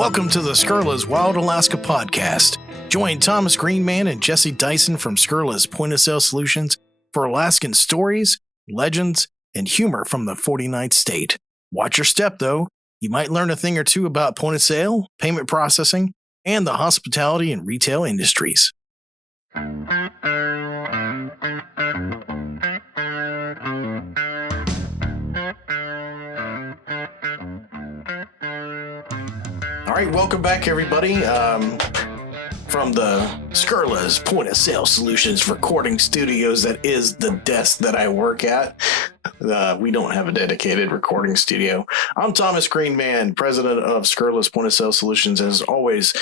Welcome to the Skurla's Wild Alaska podcast. Join Thomas Greenman and Jesse Dyson from Skurla's Point of Sale Solutions for Alaskan stories, legends, and humor from the 49th state. Watch your step, though. You might learn a thing or two about point of sale, payment processing, and the hospitality and retail industries. All right, welcome back, everybody. From the Skurla's Point of Sale Solutions recording studios, that is the desk that I work at. We don't have a dedicated recording studio. I'm Thomas Greenman, president of Skurla's Point of Sale Solutions. As always,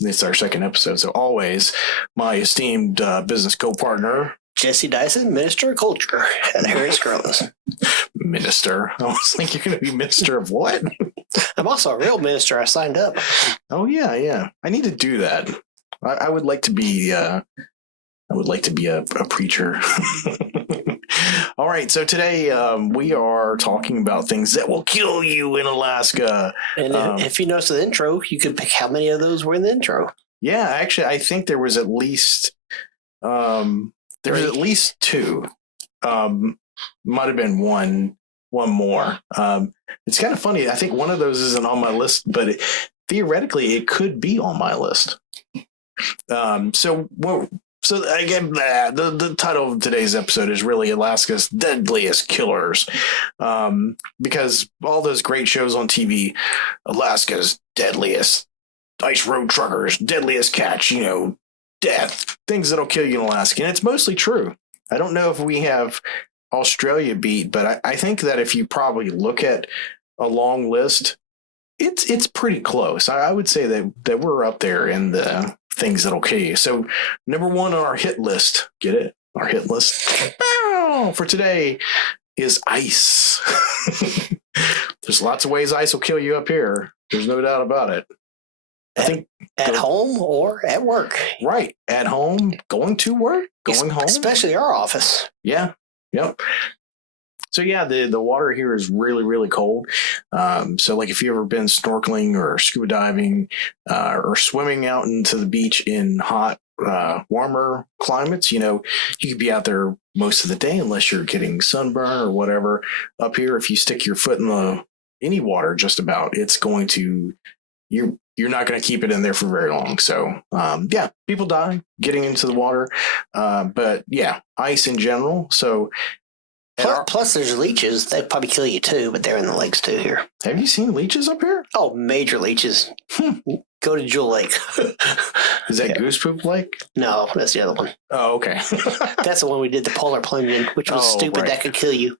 it's our second episode, so always my esteemed business co-partner, Jesse Dyson, Minister of Culture at Harry Skurla's. Minister? I was like, you're going to be minister of what? I'm also a real minister. I signed up. Oh yeah. I need to do that. I would like to be. I would like to be a preacher. All right. So today we are talking about things that will kill you in Alaska. And if you notice the intro, you could pick how many of those were in the intro. Yeah, actually, I think there was at least. There was at least two. Might have been one more. It's kind of funny. I think one of those isn't on my list, but theoretically, it could be on my list. So again, the title of today's episode is really Alaska's Deadliest Killers, because all those great shows on TV, Alaska's Deadliest, Ice Road Truckers, Deadliest Catch, death, things that'll kill you in Alaska. And it's mostly true. I don't know if we have Australia beat, but I think that if you probably look at a long list, it's pretty close. I would say that we're up there in the things that'll kill you. So number one on our hit list, get it? Our hit list for today is ice. There's lots of ways ice will kill you up here. There's no doubt about it. I think at home or at work. Right. At home, going to work, going home. Especially our office. Yeah. Yep. So yeah, the water here is really, really cold. So like if you've ever been snorkeling or scuba diving or swimming out into the beach in hot, warmer climates, you could be out there most of the day unless you're getting sunburn or whatever. Up here, if you stick your foot in any water, just about, it's going to you're not going to keep it in there for very long. So, people die getting into the water. But yeah, ice in general. So, plus there's leeches. They probably kill you too, but they're in the lakes too here. Have you seen leeches up here? Oh, major leeches. Go to Jewel Lake. Is that Goose Poop Lake? No, that's the other one. Oh, okay. That's the one we did the polar plunge in, which was stupid. Right. That could kill you.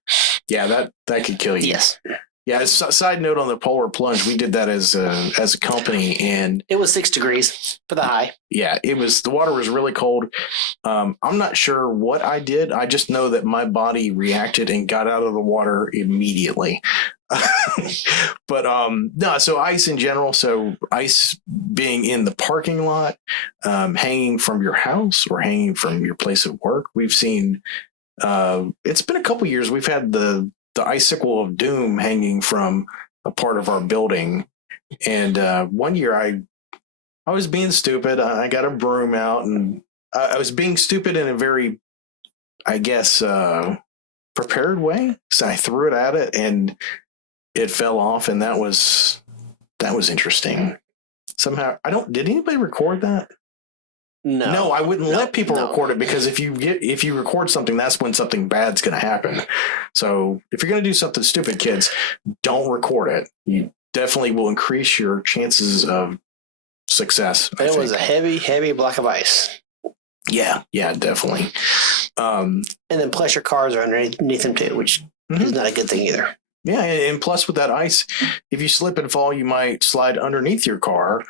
Yeah, that could kill you. Yes. Yeah, side note on the polar plunge, we did that as a company, and it was 6 degrees for the high. Yeah, the water was really cold. I'm not sure what I did. I just know that my body reacted and got out of the water immediately. But no, so ice in general. So ice being in the parking lot, hanging from your house or hanging from your place of work. We've seen. It's been a couple years. We've had the icicle of doom hanging from a part of our building. And one year I was being stupid. I got a broom out, and I was being stupid in a very, I guess, prepared way. So I threw it at it and it fell off, and that was interesting. Somehow did anybody record that? No, I wouldn't let people record it, because if you record something, that's when something bad's going to happen. So if you're going to do something stupid, kids, don't record it. You definitely will increase your chances of success. It was a heavy block of ice. Yeah, definitely. And then plus your cars are underneath them too, which is not a good thing either. Yeah, and plus with that ice, if you slip and fall, you might slide underneath your car.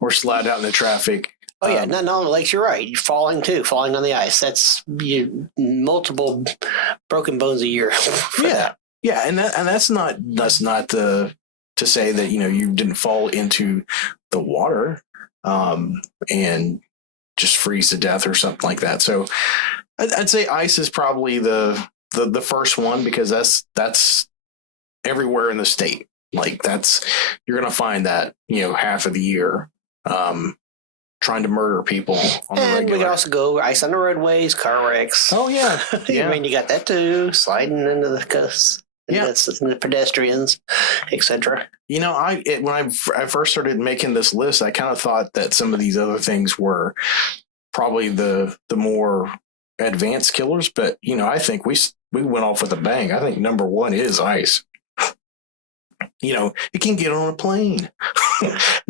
Or slide out in the traffic. Oh yeah, not on the lakes. You're right. You're falling on the ice. That's multiple broken bones a year. Yeah, and that's not to say that you didn't fall into the water and just freeze to death or something like that. So I'd say ice is probably the first one, because that's everywhere in the state. Like you're going to find that, half of the year, trying to murder people on the And regular. we can also go ice on the roadways, car wrecks. Oh, yeah. I mean, you got that too, sliding into the cuss. Yeah. The pedestrians, etc. When I first started making this list, I kind of thought that some of these other things were probably the more advanced killers, but I think we went off with a bang. I think number one is ice. It can get on a plane,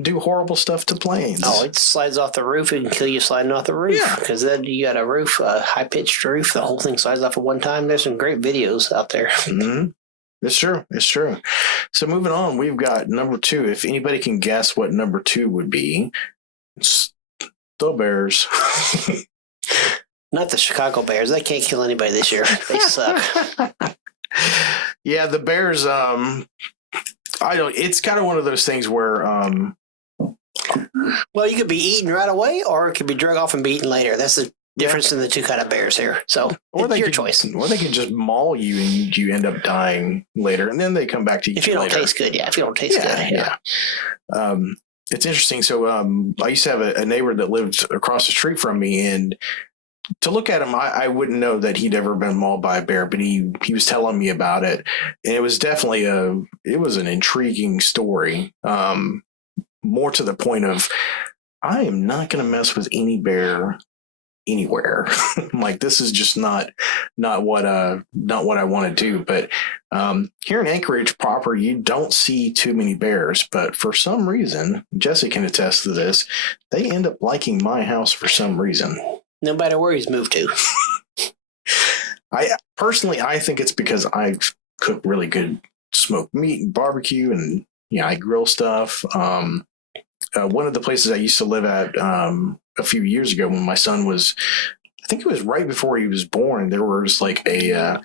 do horrible stuff to planes. Oh, it slides off the roof. It can kill you sliding off the roof. Yeah. Because then you got a high-pitched roof. The whole thing slides off at one time. There's some great videos out there. Mm-hmm. It's true. So moving on, we've got number two. If anybody can guess what number two would be, it's the Bears. Not the Chicago Bears. They can't kill anybody this year. They suck. Yeah, the Bears, it's kind of one of those things where well, you could be eaten right away, or it could be drug off and be eaten later. That's the difference in the two kind of bears here. So it's your choice. Or they can just maul you and you end up dying later, and then they come back to eat you. If you don't later. taste good, yeah. If you don't taste good, yeah. It's interesting. So I used to have a neighbor that lived across the street from me, and to look at him, I wouldn't know that he'd ever been mauled by a bear, but he was telling me about it. And it was definitely it was an intriguing story. More to the point of, I am not going to mess with any bear anywhere. I'm like, this is just not what I want to do. But here in Anchorage proper, you don't see too many bears, but for some reason, Jesse can attest to this, they end up liking my house for some reason. No matter where he's moved to. I think it's because I cook really good smoked meat and barbecue, and I grill stuff. One of the places I used to live at a few years ago, when my son was, I think it was right before he was born, there was like a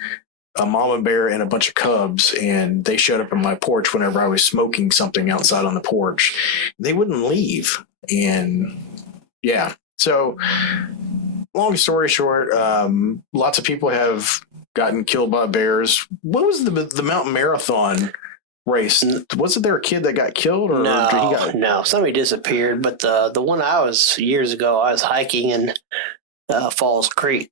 mama bear and a bunch of cubs, and they showed up on my porch whenever I was smoking something outside on the porch. They wouldn't leave, and so. Long story short, lots of people have gotten killed by bears. What was the mountain marathon race? Wasn't there a kid that got killed? Or no, somebody disappeared. But the one years ago, I was hiking in Falls Creek,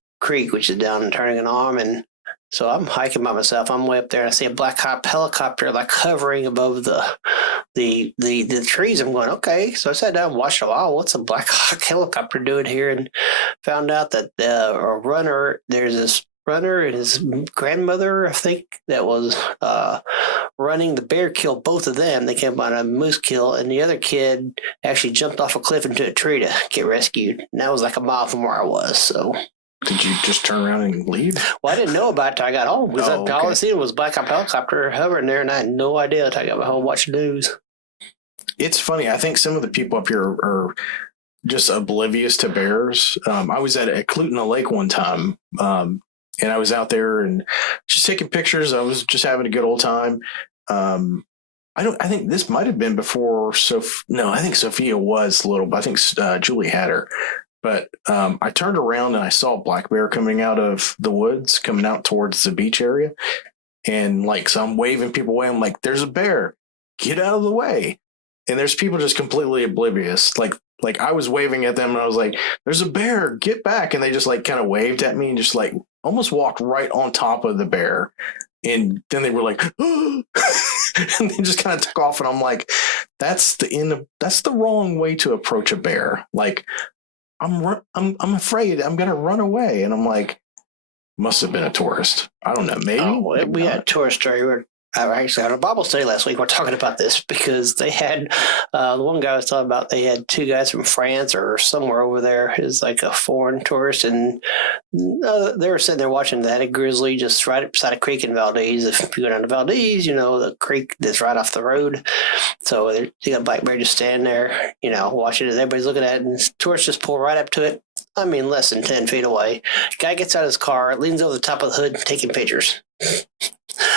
which is down in Turning an Arm, and so I'm hiking by myself. I'm way up there, and I see a Black Hawk helicopter like hovering above the trees. I'm going, okay. So I sat down and watched a while. What's a Black Hawk helicopter doing here? And found out that there's this runner and his grandmother, I think, that was running. The bear killed both of them. They came on a moose kill, and the other kid actually jumped off a cliff into a tree to get rescued. And that was like a mile from where I was. So. Did you just turn around and leave? Well, I didn't know about it until I got home. Because all I seen was Black Hawk helicopter hovering there, and I had no idea until I got home watching the news. It's funny. I think some of the people up here are just oblivious to bears. I was at Clutona Lake one time, and I was out there and just taking pictures. I was just having a good old time. I think this might have been before. I think Sophia was little, but I think Julie had her. But I turned around and I saw a black bear coming out of the woods, coming out towards the beach area. And so I'm waving people away. I'm like, there's a bear. Get out of the way. And there's people just completely oblivious. Like I was waving at them and I was like, there's a bear. Get back. And they just kind of waved at me and just almost walked right on top of the bear. And then they were like, oh! And they just kind of took off. And I'm like, that's the wrong way to approach a bear. I'm afraid I'm going to run away. And I'm like, must have been a tourist. I don't know. Maybe. We had a tourist story. I actually had a Bible study last week. We're talking about this because they had the one guy was talking about they had two guys from France or somewhere over there. Is like a foreign tourist, and they were sitting there watching. They had a grizzly just right beside a creek in Valdez. If you go down to Valdez, the creek that's right off the road. So you got a black bear just standing there, watching it. Everybody's looking at it, and tourists just pull right up to it. I mean, less than 10 feet away. Guy gets out of his car, leans over the top of the hood, taking pictures.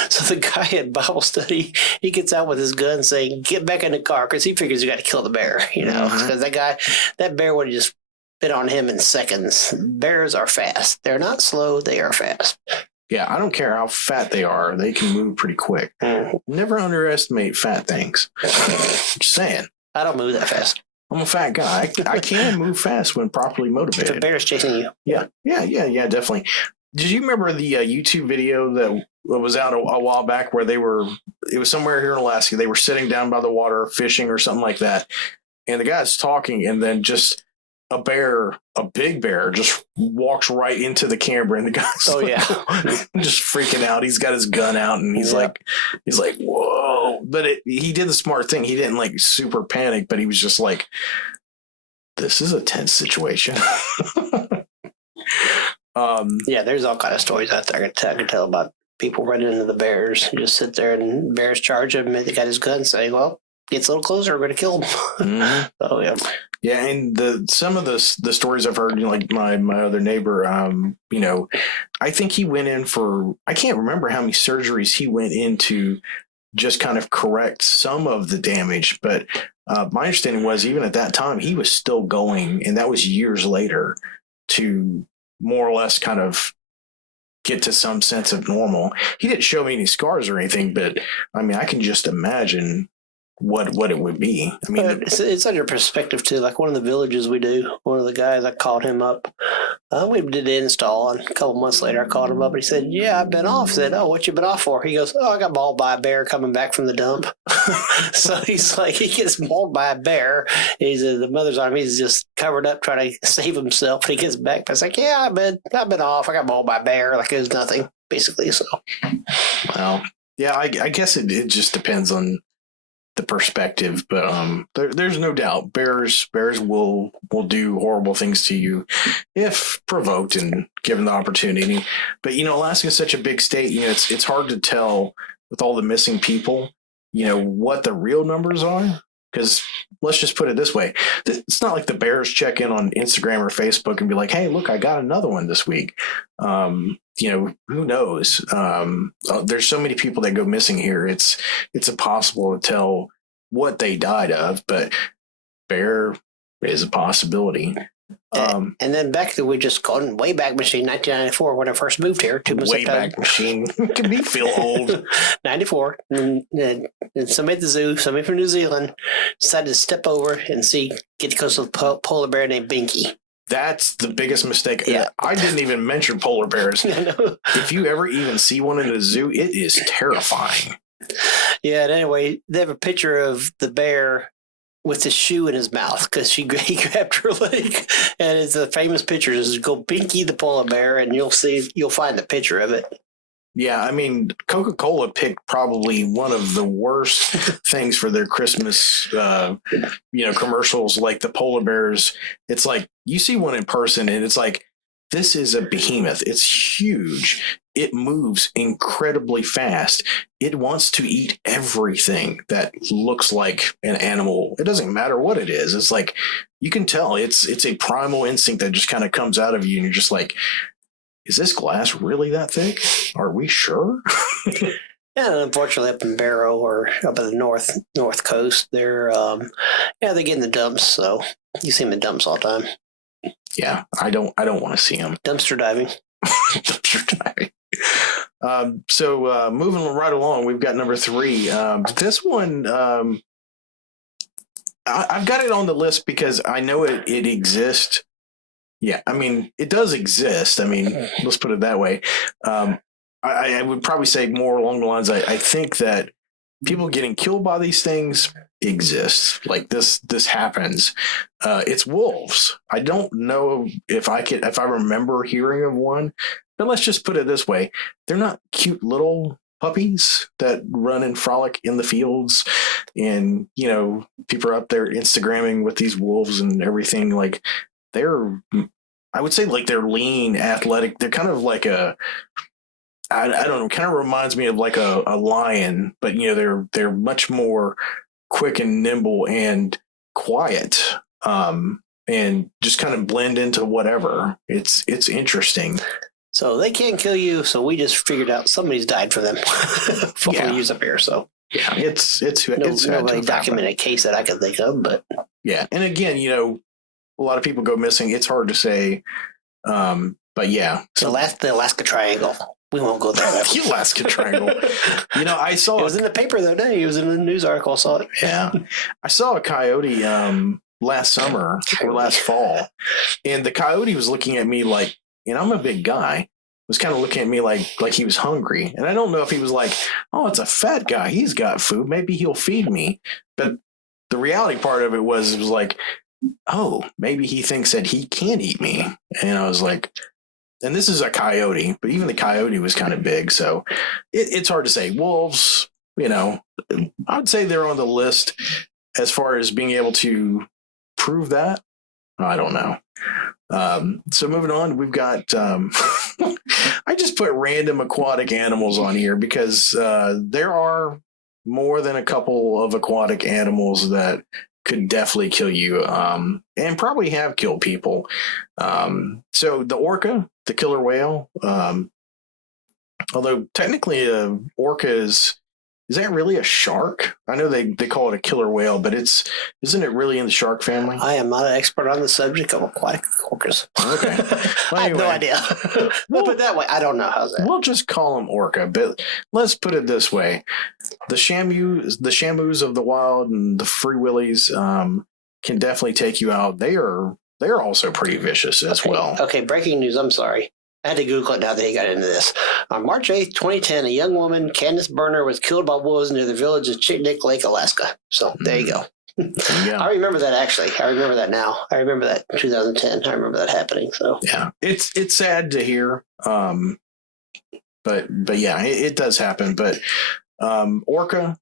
So the guy at Bible study, he gets out with his gun saying, get back in the car, because he figures you got to kill the bear, because that bear would have just been on him in seconds. Bears are fast. They're not slow. They are fast. Yeah, I don't care how fat they are. They can move pretty quick. Never underestimate fat things. Just saying. I don't move that fast. I'm a fat guy. I can move fast when properly motivated. If a bear's chasing you. Yeah, definitely. Did you remember the YouTube video that was out a while back where it was somewhere here in Alaska. They were sitting down by the water fishing or something like that. And the guy's talking, and then just a big bear, just walks right into the camera, and the guy's just freaking out. He's got his gun out, and he's like, whoa. But he did the smart thing. He didn't like super panic, but he was just like, this is a tense situation. There's all kind of stories out there I can tell about people running into the bears. You just sit there and bears charge him, and they got his gun saying, well, gets a little closer, we're going to kill him. Mm-hmm. So, yeah. Yeah, and some of the stories I've heard, like my other neighbor, I think he went in for, I can't remember how many surgeries he went in to just kind of correct some of the damage. But my understanding was even at that time, he was still going, and that was years later, to more or less kind of get to some sense of normal. He didn't show me any scars or anything, but I mean, I can just imagine what it would be. I mean, it's under perspective too. Like one of the villages we do, one of the guys, I called him up. We did the install, and a couple months later I called him up and he said, yeah, I've been off. I said, oh, what you been off for? He goes, oh, I got mauled by a bear coming back from the dump. So he's like, he gets mauled by a bear. He's the mother's arm. He's just covered up trying to save himself. And he gets back. But it's like, yeah, I've been off. I got mauled by a bear. Like it was nothing, basically. So, well, yeah, I guess it just depends on the perspective, but there's no doubt bears will do horrible things to you if provoked and given the opportunity. But Alaska is such a big state. It's hard to tell with all the missing people, what the real numbers are. Because let's just put it this way: it's not like the bears check in on Instagram or Facebook and be like, "Hey, look, I got another one this week." Who knows? There's so many people that go missing here. It's impossible to tell what they died of, but bear is a possibility. And then back to we just called way back machine 1994 when I first moved here. Way back machine can be feel old. 94, and somebody at the zoo, somebody from New Zealand, decided to step over and get close to a polar bear named Binky. That's the biggest mistake. Yeah. I didn't even mention polar bears. If you ever even see one in a zoo, it is terrifying. Yeah. And anyway, they have a picture of the bear with his shoe in his mouth because he grabbed her leg, and it's a famous picture. Just go Binky the polar bear, and you'll find the picture of it. Yeah, I mean, Coca-Cola picked probably one of the worst things for their Christmas, commercials, like the polar bears. It's like you see one in person, and it's like, this is a behemoth. It's huge. It moves incredibly fast. It wants to eat everything that looks like an animal. It doesn't matter what it is. It's like, you can tell it's a primal instinct that just kind of comes out of you, and you're just like, is this glass really that thick? Are we sure? Yeah, and unfortunately, up in Barrow or up in the north coast, they're they get in the dumps. So you see them in dumps all the time. Yeah, I don't want to see them. Dumpster diving. Dumpster diving. So moving right along, we've got number 3. This one, I've got it on the list because I know it exists. Yeah, I mean, it does exist. I mean, let's put it that way. I would probably say more along the lines, I think that people getting killed by these things exists. Like this happens. It's wolves. I don't know if I remember hearing of one, but let's just put it this way. They're not cute little puppies that run and frolic in the fields, and people are up there Instagramming with these wolves and everything. Like, I would say, like, they're lean, athletic. They're kind of like I don't know, kind of reminds me of like a lion, but they're much more quick and nimble and quiet, and just kind of blend into whatever. It's interesting. So they can't kill you. So we just figured out somebody's died for them. For years up here. So yeah, it's nobody documented a case that I can think of, but yeah. And again, a lot of people go missing. It's hard to say. But yeah. So the Alaska Triangle. We won't go there. The Alaskan Triangle. I saw it was in the paper the other day. It was in a news article. I saw it. Yeah, I saw a coyote last summer or last fall, and the coyote was looking at me like, I'm a big guy. Was kind of looking at me like he was hungry, and I don't know if he was like, oh, it's a fat guy. He's got food. Maybe he'll feed me. But the reality part of it was like, oh, maybe he thinks that he can eat me, and I was like. And this is a coyote, but even the coyote was kind of big. So it's hard to say. Wolves, I would say they're on the list as far as being able to prove that. I don't know. So moving on, we've got, I just put random aquatic animals on here because there are more than a couple of aquatic animals that could definitely kill you and probably have killed people. So the orca, the killer whale, although technically orca is that really a shark? I know they call it a killer whale, but isn't it really in the shark family? I am not an expert on the subject of aquatic orcas. Okay. Well, anyway, I have no idea. We'll put it that way. I don't know. How's that? We'll just call them orca, but let's put it this way. The shamus of the wild and the free willies can definitely take you out. They're also pretty vicious as well. Okay, breaking news. I'm sorry. I had to Google it now that he got into this. On March 8th, 2010, a young woman, Candace Berner, was killed by wolves near the village of Chicknick Lake, Alaska. So there you go. Yeah. I remember that actually. I remember that now. I remember that in 2010. I remember that happening. So yeah, it's sad to hear. But yeah, it does happen. But orca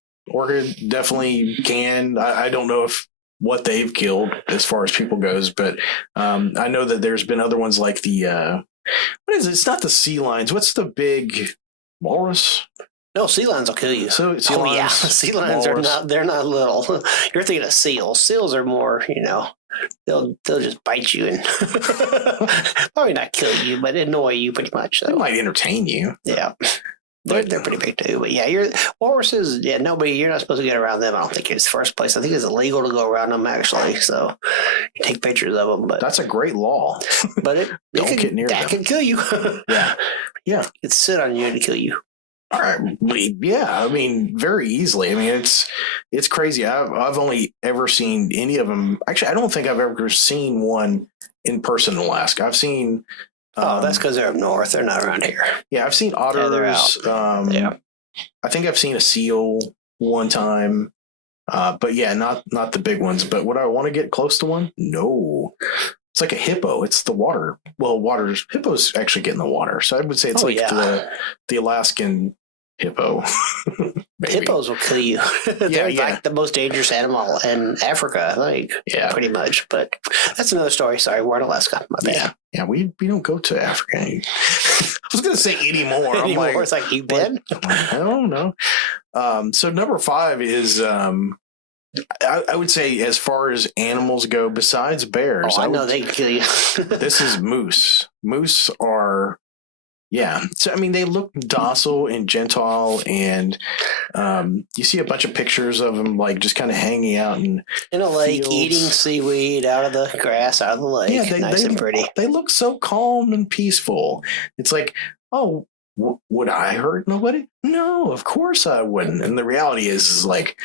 definitely can. I don't know if what they've killed as far as people goes, but I know that there's been other ones like the what is it? It's not the sea lions. What's the big walrus? No, sea lions will kill you. So sea lions, yeah, sea lions walrus. They're not little. You're thinking of seals. Seals are more, they'll just bite you and probably not kill you, but annoy you pretty much. So. They might entertain you. Yeah. They're pretty big too, but yeah, walruses. Yeah, you're not supposed to get around them. I don't think it's the first place. I think it's illegal to go around them actually. So you take pictures of them, but that's a great law. But don't get near them. That can kill you. Yeah, it can sit on you to kill you. All right, yeah, I mean, very easily. I mean, it's crazy. I've only ever seen any of them. Actually, I don't think I've ever seen one in person in Alaska. I've seen. That's because they're up north. They're not around here. Yeah, I've seen otters. Yeah, they're out. Yeah. I think I've seen a seal one time. But yeah, not the big ones. But would I want to get close to one? No. It's like a hippo. It's the water. Well, hippos actually get in the water. So I would say it's the Alaskan hippo. Hippos will kill you. They're like the most dangerous animal in Africa, I think. Yeah. Pretty much. But that's another story. Sorry, we're in Alaska. My bad. Yeah, we don't go to Africa. I was going to say anymore. It's like, you've been? I don't know. So number 5 is, I would say as far as animals go, besides bears. I know they can kill you. This is moose. Moose are... Yeah. So, I mean, they look docile and gentle, and you see a bunch of pictures of them, like, just kind of hanging out in a lake, eating seaweed out of the grass, out of the lake. Yeah, nice and pretty. They look so calm and peaceful. It's like, oh, would I hurt nobody? No, of course I wouldn't. And the reality is like,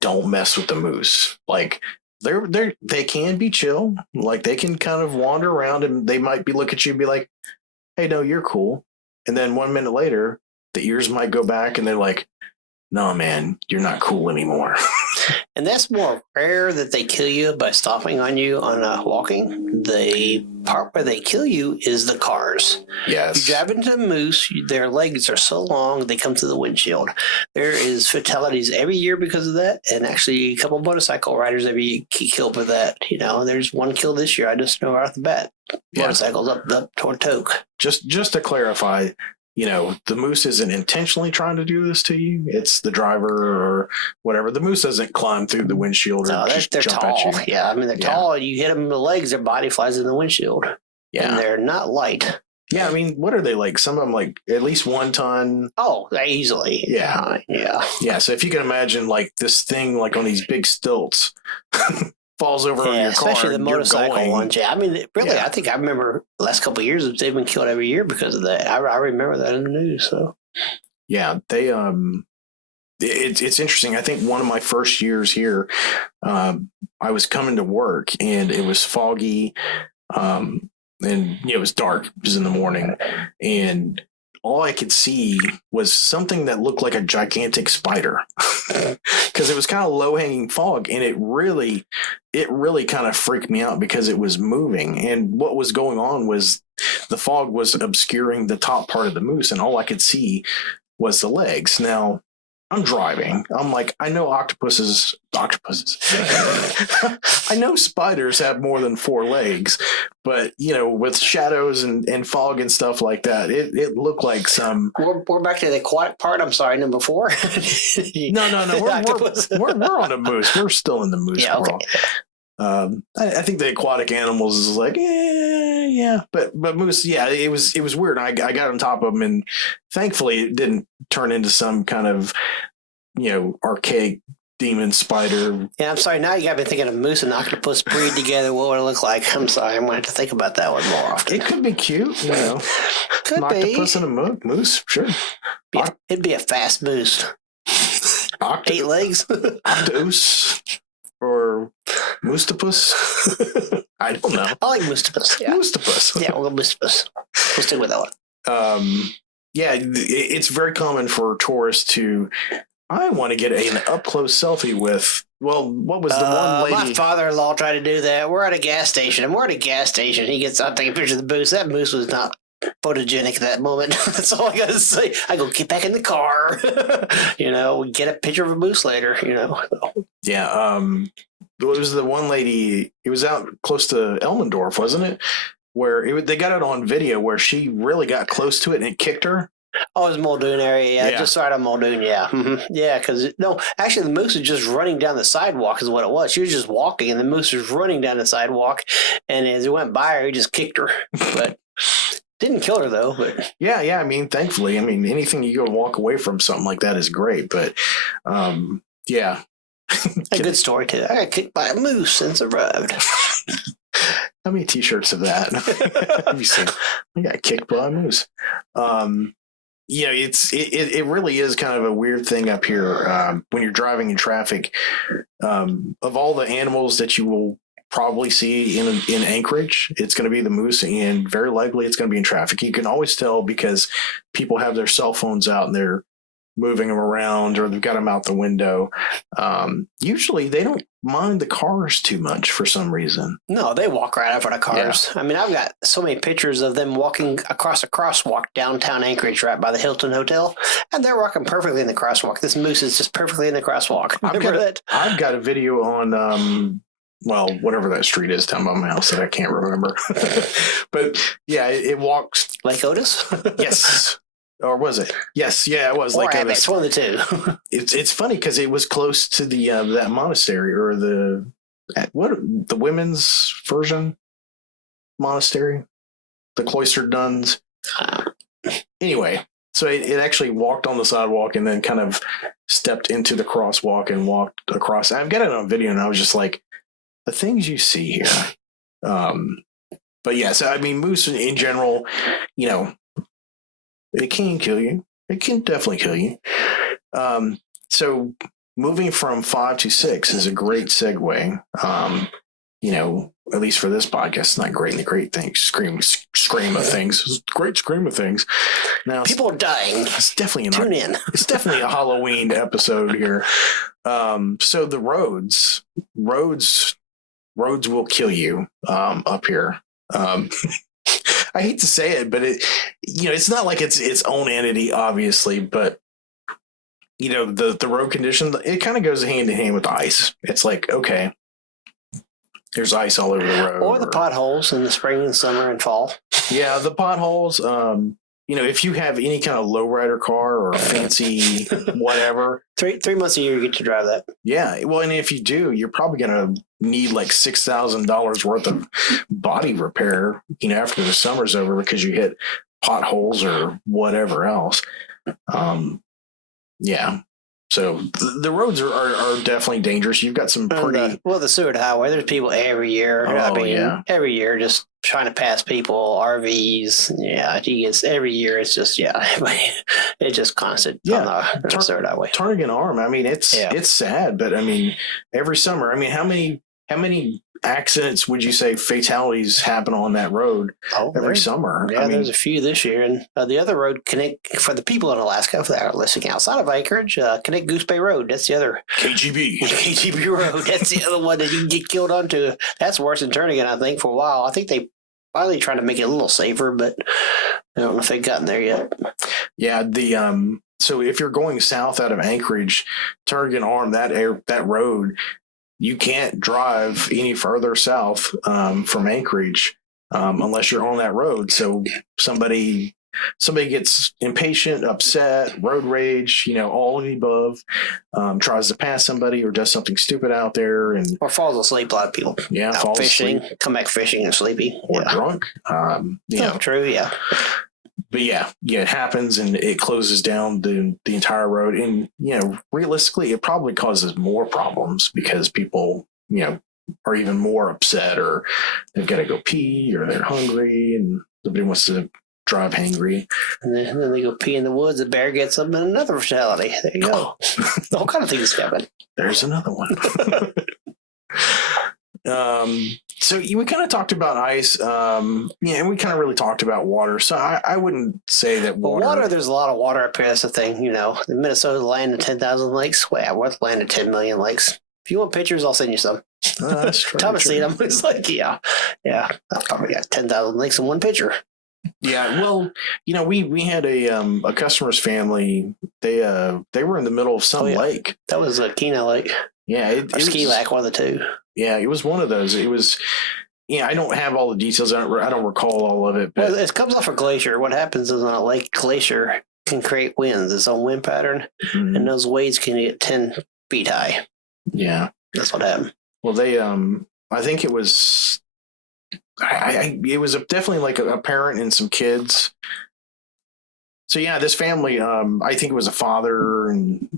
don't mess with the moose. Like, they can be chill. Like, they can kind of wander around, and they might be look at you and be like, hey, no, you're cool. And then 1 minute later, the ears might go back and they're like, no, man, you're not cool anymore. And that's more rare that they kill you by stopping on you on walking. The part where they kill you is the cars. Yes. You drive into a moose, their legs are so long, they come through the windshield. There is fatalities every year because of that. And actually a couple of motorcycle riders every year get killed for that. There's one kill this year. I just know right off the bat. Motorcycles up toward Toke. Just to clarify, the moose isn't intentionally trying to do this to you. It's the driver or whatever. The moose doesn't climb through the windshield or just they're jump tall. at you. Yeah, I mean, they're tall. You hit them in the legs, their body flies in the windshield. Yeah. And they're not light. Yeah, I mean, what are they like? Some of them like at least 1 ton. Oh, easily. Yeah. Yeah. Yeah, so if you can imagine like this thing like on these big stilts falls over your car. Especially the motorcycle ones. Yeah, I mean, really, I think I remember the last couple of years they've been killed every year because of that. I remember that in the news. So yeah, they it's interesting. I think one of my first years here, I was coming to work and it was foggy, and it was dark. It was in the morning, and all I could see was something that looked like a gigantic spider because it was kind of low hanging fog, and it really kind of freaked me out because it was moving, and what was going on was the fog was obscuring the top part of the moose, and all I could see was the legs. Now, I'm driving. I'm like, I know octopuses. I know spiders have more than 4 legs, but with shadows and fog and stuff like that, it looked like some. We're back to the aquatic part. I'm sorry, number 4. No. We're on a moose. We're still in the moose world. Okay. I think the aquatic animals is like, yeah, but moose, yeah, it was weird. I got on top of them, and thankfully it didn't turn into some kind of, archaic demon spider. Yeah, I'm sorry. Now you got me thinking of moose and octopus breed together. What would it look like? I'm sorry. I'm going to have to think about that one more often. It could be cute, Could an octopus and a moose, sure. It'd be a fast moose. 8 legs. Octopus. Or moostopus? I don't know. I like moostopus. Yeah. Moostopus. Yeah, we'll go moostopus. We'll stick with that one. Yeah, it's very common for tourists to. I want to get an up close selfie with. Well, what was the one lady? My father-in-law tried to do that. We're at a gas station, He gets out taking a picture of the moose. That moose was not photogenic at that moment. That's all I gotta say. I go get back in the car. We get a picture of a moose later. Yeah. It was the one lady. It was out close to Elmendorf, wasn't it? Where they got it on video where she really got close to it and it kicked her. Oh, it was Muldoon area. Yeah, just right on Muldoon. Yeah, yeah. Because actually, the moose was just running down the sidewalk, is what it was. She was just walking, and the moose was running down the sidewalk. And as he went by her, he just kicked her, but didn't kill her though. But yeah. I mean, thankfully, anything you go walk away from something like that is great. But yeah, a good story too. I got kicked by a moose and survived. How many T-shirts of that have you seen? I got kicked by a moose. It really is kind of a weird thing up here when you're driving in traffic. Of all the animals that you will probably see in Anchorage, it's going to be the moose, and very likely it's going to be in traffic. You can always tell because people have their cell phones out and they're moving them around, or they've got them out the window. Usually they don't mind the cars too much for some reason. No, they walk right in front of cars. Yeah. I mean, I've got so many pictures of them walking across a crosswalk downtown Anchorage right by the Hilton Hotel, and they're walking perfectly in the crosswalk. This moose is just perfectly in the crosswalk. I've got a video on whatever that street is down by my house that I can't remember. But yeah, it walks. Lake Otis? Yes. Or was it? Yes, yeah, it was. Or Abbott, one of the two. It's funny because it was close to the that monastery, or the women's version monastery, the cloistered nuns. Anyway, so it actually walked on the sidewalk and then kind of stepped into the crosswalk and walked across. I've got it on video, and I was just like, the things you see here. But yeah, so I mean, moose in general, it can kill you. It can definitely kill you. So moving from 5 to 6 is a great segue. At least for this podcast, it's not great in the great things. Scream of things. It's a great scream of things. Now people are dying. It's definitely Tune in. It's definitely a Halloween episode here. So the roads will kill you up here. I hate to say it, but it's not like it's its own entity, obviously, but the road condition, it kind of goes hand in hand with ice. It's like, okay, there's ice all over the road. Or the potholes in the spring and summer and fall. Yeah, the potholes. If you have any kind of lowrider car or a fancy whatever. 3 months a year you get to drive that. Yeah. Well, and if you do, you're probably going to need like $6,000 worth of body repair, after the summer's over because you hit potholes or whatever else. Yeah. So the roads are definitely dangerous. You've got some pretty... the Seward Highway, there's people every year. Every year just trying to pass people, RVs. Yeah, every year it's just, it's just constant on the Seward Highway. Target Arm, I mean, it's sad, but I mean, every summer, I mean, how many accidents would you say fatalities happen on that road every summer? Yeah, there's a few this year. And the other road, for the people in Alaska that are listening outside of Anchorage, Connect Goose Bay Road, that's the other. KGB Road, that's the other one that you can get killed onto. That's worse than Turnagain, I think, for a while. I think they finally trying to make it a little safer, but I don't know if they've gotten there yet. Yeah, so if you're going south out of Anchorage, Turnagain Arm, that road, you can't drive any further south from Anchorage unless you're on that road. So somebody gets impatient, upset, road rage, all of the above, tries to pass somebody or does something stupid out there, or falls asleep. A lot of people, falls fishing, asleep. Come back fishing and sleepy, or drunk. True, yeah. But it happens and it closes down the entire road. And, realistically, it probably causes more problems because people, are even more upset, or they've got to go pee, or they're hungry and nobody wants to drive hangry. And then they go pee in the woods. The bear gets them, and another fatality. There you go. All kind of things happen. There's another one. So we kind of talked about ice, and we kind of really talked about water. So I wouldn't say that water. There's a lot of water up here. That's the thing. The Minnesota's land of 10,000 lakes. Well, we're the land of 10 million lakes. If you want pictures, I'll send you some. That's true. Thomas seen them. It's like, I probably got 10,000 lakes in one picture. Yeah, well, we had a customer's family. They were in the middle of some lake. That was a Kenai Lake. Yeah, or Ski Lac, one of the two. Yeah, it was one of those. It was, I don't have all the details. I don't recall all of it. But it comes off a glacier. What happens is on a lake, glacier can create winds, its own wind pattern, and those waves can get 10 feet high. Yeah, that's what happened. Well, they, I think it was, it was definitely like a parent and some kids. So this family, I think it was a father and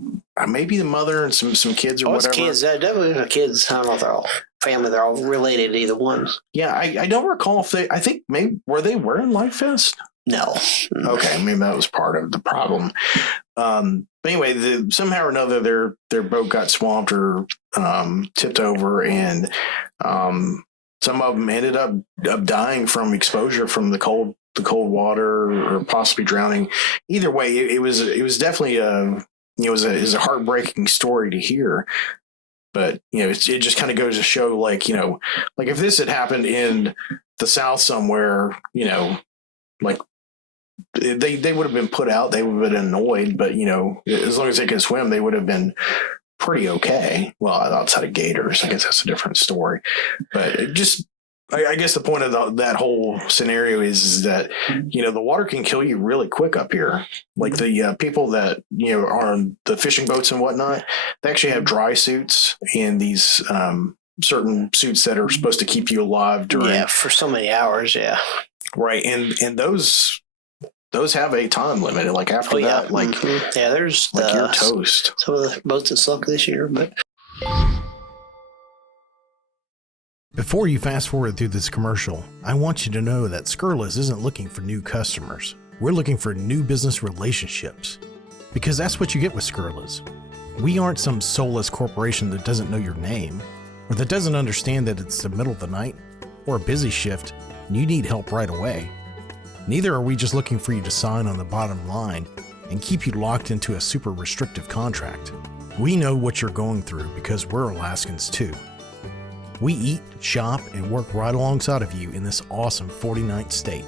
maybe the mother and some kids or whatever. Kids, definitely kids. I don't know if they're all family. They're all related, either one. Yeah, I don't recall if I think maybe, were they wearing life vests? No. Okay, maybe that was part of the problem. But anyway, somehow or another, their boat got swamped or tipped over, and some of them ended up dying from exposure from the cold water, or possibly drowning. Either way, it was definitely it was a heartbreaking story to hear. But it just kind of goes to show, like if this had happened in the South somewhere, like they would have been put out. They would have been annoyed, but as long as they could swim, they would have been pretty okay. Well, outside of gators, I guess that's a different story. But I guess the point of that whole scenario is that, the water can kill you really quick up here. Like the people that, are on the fishing boats and whatnot, they actually have dry suits and these certain suits that are supposed to keep you alive during. For so many hours. Yeah. Right. And those have a time limit. Like after that, there's you're toast. Some of the boats that sunk this year, but. Before you fast forward through this commercial, I want you to know that Skurla's isn't looking for new customers. We're looking for new business relationships. Because that's what you get with Skurla's. We aren't some soulless corporation that doesn't know your name, or that doesn't understand that it's the middle of the night, or a busy shift, and you need help right away. Neither are we just looking for you to sign on the bottom line and keep you locked into a super restrictive contract. We know what you're going through because we're Alaskans too. We eat, shop, and work right alongside of you in this awesome 49th state.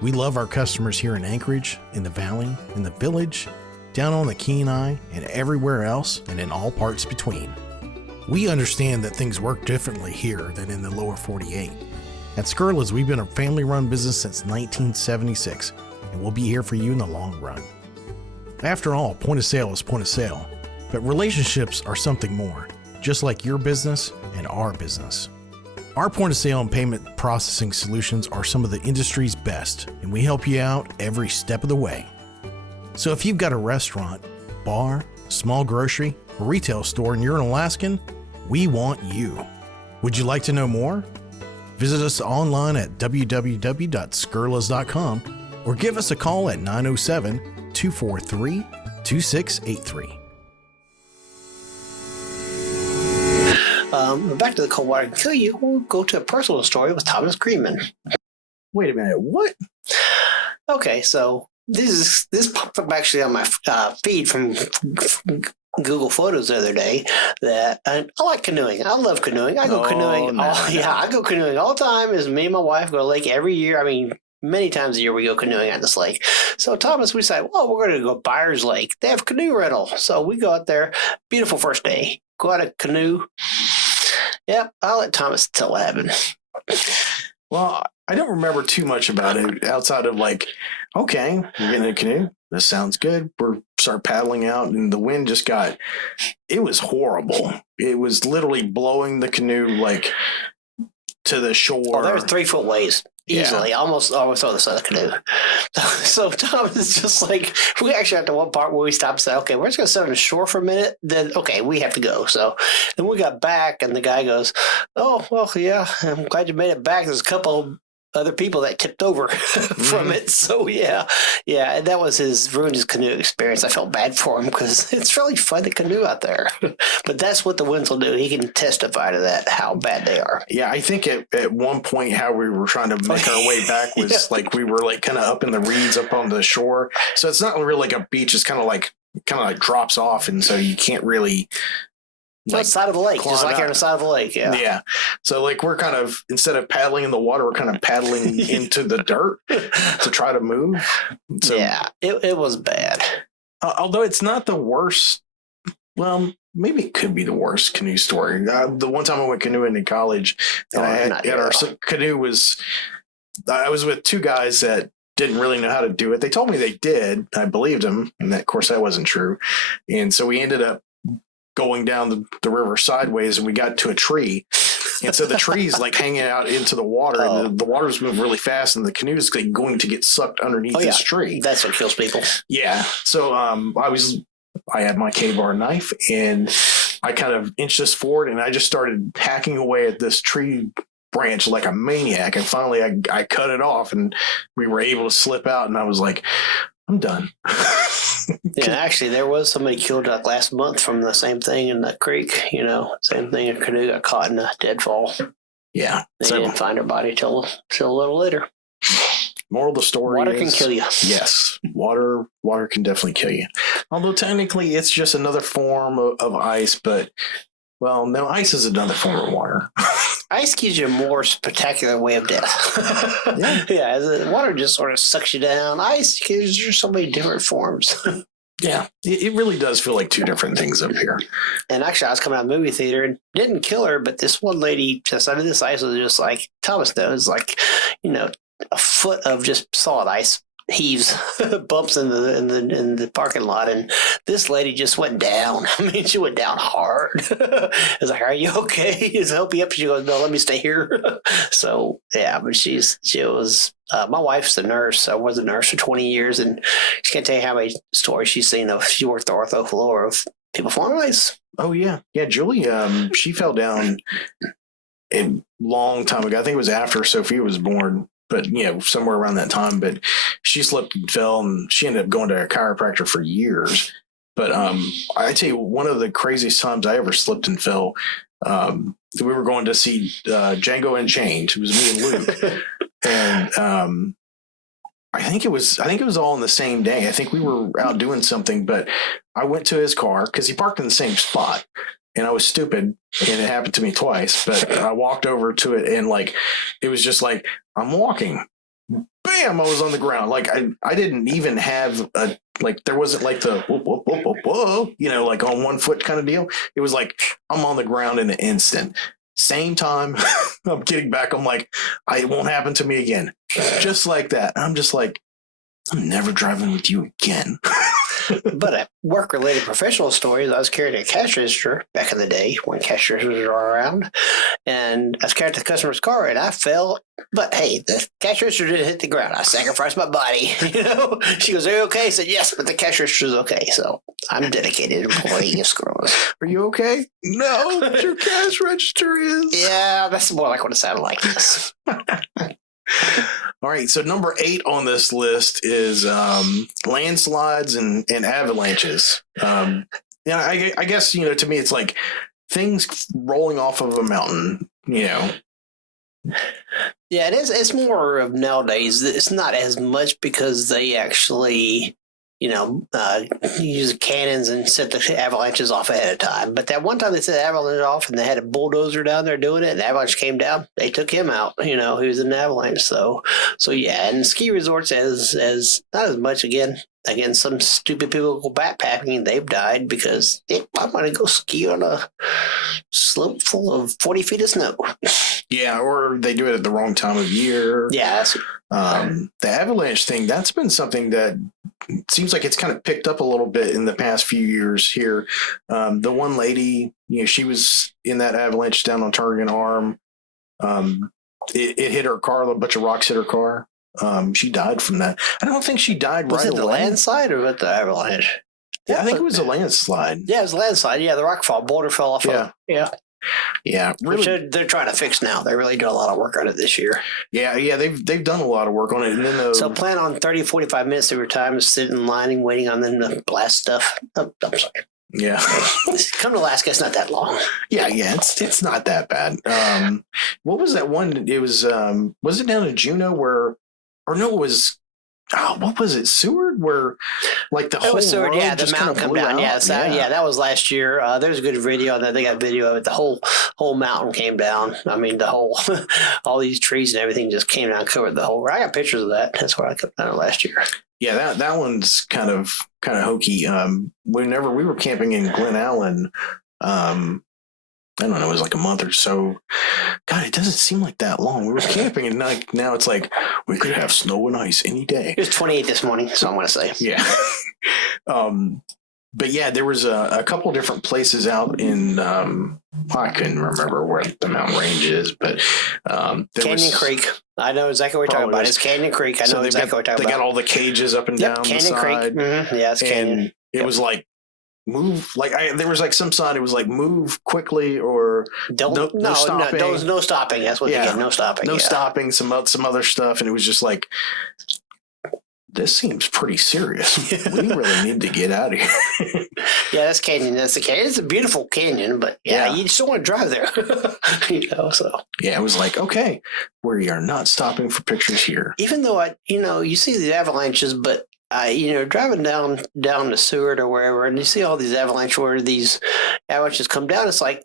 We love our customers here in Anchorage, in the Valley, in the Village, down on the Kenai, and everywhere else, and in all parts between. We understand that things work differently here than in the lower 48. At Skurla's, we've been a family-run business since 1976, and we'll be here for you in the long run. After all, point of sale is point of sale, but relationships are something more, just like your business and our business. Our point of sale and payment processing solutions are some of the industry's best, and we help you out every step of the way. So if you've got a restaurant, bar, small grocery, or retail store and you're an Alaskan, we want you. Would you like to know more? Visit us online at www.skurlas.com or give us a call at 907-243-2683. Back to the cold water can kill you. We'll go to a personal story with Thomas Greenman. Wait a minute, what? Okay, so this popped up actually on my feed from Google Photos the other day. That I like canoeing. I love canoeing. I go canoeing. I go canoeing all the time. Is me and my wife go to the lake every year. I mean, many times a year we go canoeing at this lake. So Thomas, we decided, well, we're going to go Byers Lake. They have canoe rental. So we go out there. Beautiful first day. Go out a canoe. Yep, I'll let Thomas tell what happened. Well, I don't remember too much about it outside of like, okay, we're getting in a canoe. This sounds good. We're start paddling out, and the wind just it was horrible. It was literally blowing the canoe like to the shore. Oh, there's 3 foot waves. Easily, almost on the side of the canoe. So Thomas is just like, we actually have to one part where we stopped and said, okay, we're just going to sit on the shore for a minute. Then, okay, we have to go. So then we got back, and the guy goes, oh, well, yeah, I'm glad you made it back. There's a couple other people that tipped over from it. So yeah, and that was ruined his canoe experience. I felt bad for him because it's really fun to canoe out there. But that's what the winds will do. He can testify to that, how bad they are. Yeah, I think at one point how we were trying to make our way back was like we were like kind of up in the reeds up on the shore. So it's not really like a beach. It's kind of like drops off, and so you can't really. Like side of the lake, just like on the side of the lake, yeah. So like we're kind of, instead of paddling in the water, we're kind of paddling into the dirt to try to move. So, yeah, it was bad. Although it's not the worst. Well, maybe it could be the worst canoe story. The one time I went canoeing in college, and our canoe was. I was with 2 guys that didn't really know how to do it. They told me they did. I believed them, and of course that wasn't true. And so we ended up going down the river sideways, and we got to a tree, and so the tree's like hanging out into the water, and the water's moving really fast, and the canoe's like going to get sucked underneath this tree. That's what kills people. Yeah. So I had my K-bar knife, and I kind of inched this forward, and I just started hacking away at this tree branch like a maniac, and finally I cut it off, and we were able to slip out, and I was like, I'm done. Yeah, actually, there was somebody killed last month from the same thing in the creek. Same thing. A canoe got caught in a deadfall. Yeah. They didn't find her body till a little later. Moral of the story water can kill you. Yes, water can definitely kill you. Although technically it's just another form of ice, but well, no, ice is another form of water. Ice gives you a more spectacular way of death. Yeah, the water just sort of sucks you down. Ice gives you so many different forms. Yeah, it really does feel like 2 different things up here. And actually, I was coming out of the movie theater and didn't kill her, but this one lady just under this ice was just like, Thomas knows, like, a foot of just solid ice heaves, bumps in the parking lot, and this lady just went down. I mean, she went down hard. I was like, "Are you okay? Is help you up?" She goes, "No, let me stay here." So yeah, but she was. My wife's a nurse. I was a nurse for 20 years, and she can't tell you how many stories she's seen of. She worked the ortho floor of people falling on ice. Oh yeah, Julie. She fell down a long time ago. I think it was after Sophia was born. But, somewhere around that time. But she slipped and fell, and she ended up going to a chiropractor for years. But I tell you, one of the craziest times I ever slipped and fell, we were going to see Django Unchained. It was me and Luke. And I think it was all on the same day. I think we were out doing something, but I went to his car because he parked in the same spot. And I was stupid, and it happened to me twice, but I walked over to it, and it was just like, I'm walking. Bam! I was on the ground. Like I didn't even have there wasn't like the whoa, whoa, whoa, whoa, whoa, like on one foot kind of deal. It was like, I'm on the ground in an instant. Same time I'm getting back. I'm like, it won't happen to me again. Just like that. I'm just like, I'm never driving with you again. But a work-related professional story is I was carrying a cash register back in the day when cash registers were around, and I was carrying the customer's car, and I fell. But hey, the cash register didn't hit the ground. I sacrificed my body. She goes, "Are you okay?" I said, "Yes, but the cash register is okay." So I'm a dedicated employee of Skurla. Are you okay? No, but your cash register is. Yeah, that's more like what it sounded like. Yes. All right, so number 8 on this list is landslides and avalanches. I guess, to me, it's like things rolling off of a mountain, Yeah, it is. It's more of nowadays. It's not as much because they actually, use cannons and set the avalanches off ahead of time. But that one time they set the avalanche off and they had a bulldozer down there doing it, and the avalanche came down. They took him out. He was in an avalanche. So yeah. And ski resorts as not as much again. Again, some stupid people go backpacking. They've died because I want to go ski on a slope full of 40 feet of snow. Yeah, or they do it at the wrong time of year. Yeah. The avalanche thing, that's been something that seems like it's kind of picked up a little bit in the past few years here. The one lady, she was in that avalanche down on Target Arm. It hit her car, a bunch of rocks hit her car. She died from that. I don't think she died was right it the away. landslide or what the avalanche? Yeah, I think it was a landslide. Yeah, it was a landslide. Yeah, the rock boulder fell off. Yeah. Yeah, really. Which they're trying to fix now. They really do a lot of work on it this year. Yeah, they've done a lot of work on it. And then so plan on 30, 45 minutes of your time is sitting in line waiting on them to blast stuff. Oh, I'm sorry. Yeah. Come to Alaska, it's not that long. Yeah, it's not that bad. What was that one? It was it down in Juneau it was what was it? Seward, where like the whole Seward, road the mountain come down. Yeah, that was last year. There's a good video on that. They got video of it. The whole mountain came down. I mean, the whole all these trees and everything just came down and covered the whole. I got pictures of that. That's where I cut down last year. Yeah, that one's kind of hokey. Whenever we were camping in Glen Allen, I don't know, it was like a month or so. God, it doesn't seem like that long. We were camping and now it's like we could have snow and ice any day. It was 28 this morning, so I'm going to say. Yeah. But yeah, there was a couple of different places out in, I couldn't remember where the mountain range is, but Canyon Creek. I know exactly what you're talking about. It's Canyon Creek. I know exactly what you're talking about. They got all the cages up and down Canyon the side. Creek. Mm-hmm. Yeah, it's Canyon. It was like, move, there was like some sign. It was like move quickly or no stopping. No stopping. That's what they get. No stopping. No stopping. Some other stuff, and it was just like, this seems pretty serious. We really need to get out of here. Yeah, that's canyon. That's the canyon. It's a beautiful canyon, but you just don't want to drive there. So yeah, it was like, okay, we are not stopping for pictures here. Even though you see the avalanches, but driving down to Seward or wherever, and you see all these avalanches where these avalanches come down, it's like,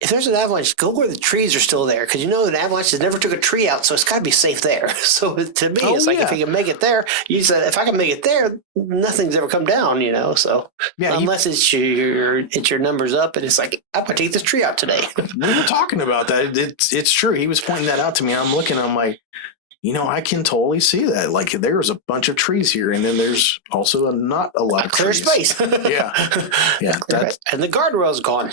if there's an avalanche, go where the trees are still there, because an avalanche never took a tree out, so it's got to be safe there. So to me, it's like, if you can make it there, you said, if I can make it there, nothing's ever come down, So unless it's your numbers up, and it's like, I'm gonna take this tree out today. We were talking about that. It's true. He was pointing that out to me. I'm looking. I'm like, I can totally see that. Like, there's a bunch of trees here, and then there's also not a lot of clear trees. Space. Yeah. And the guardrail's gone.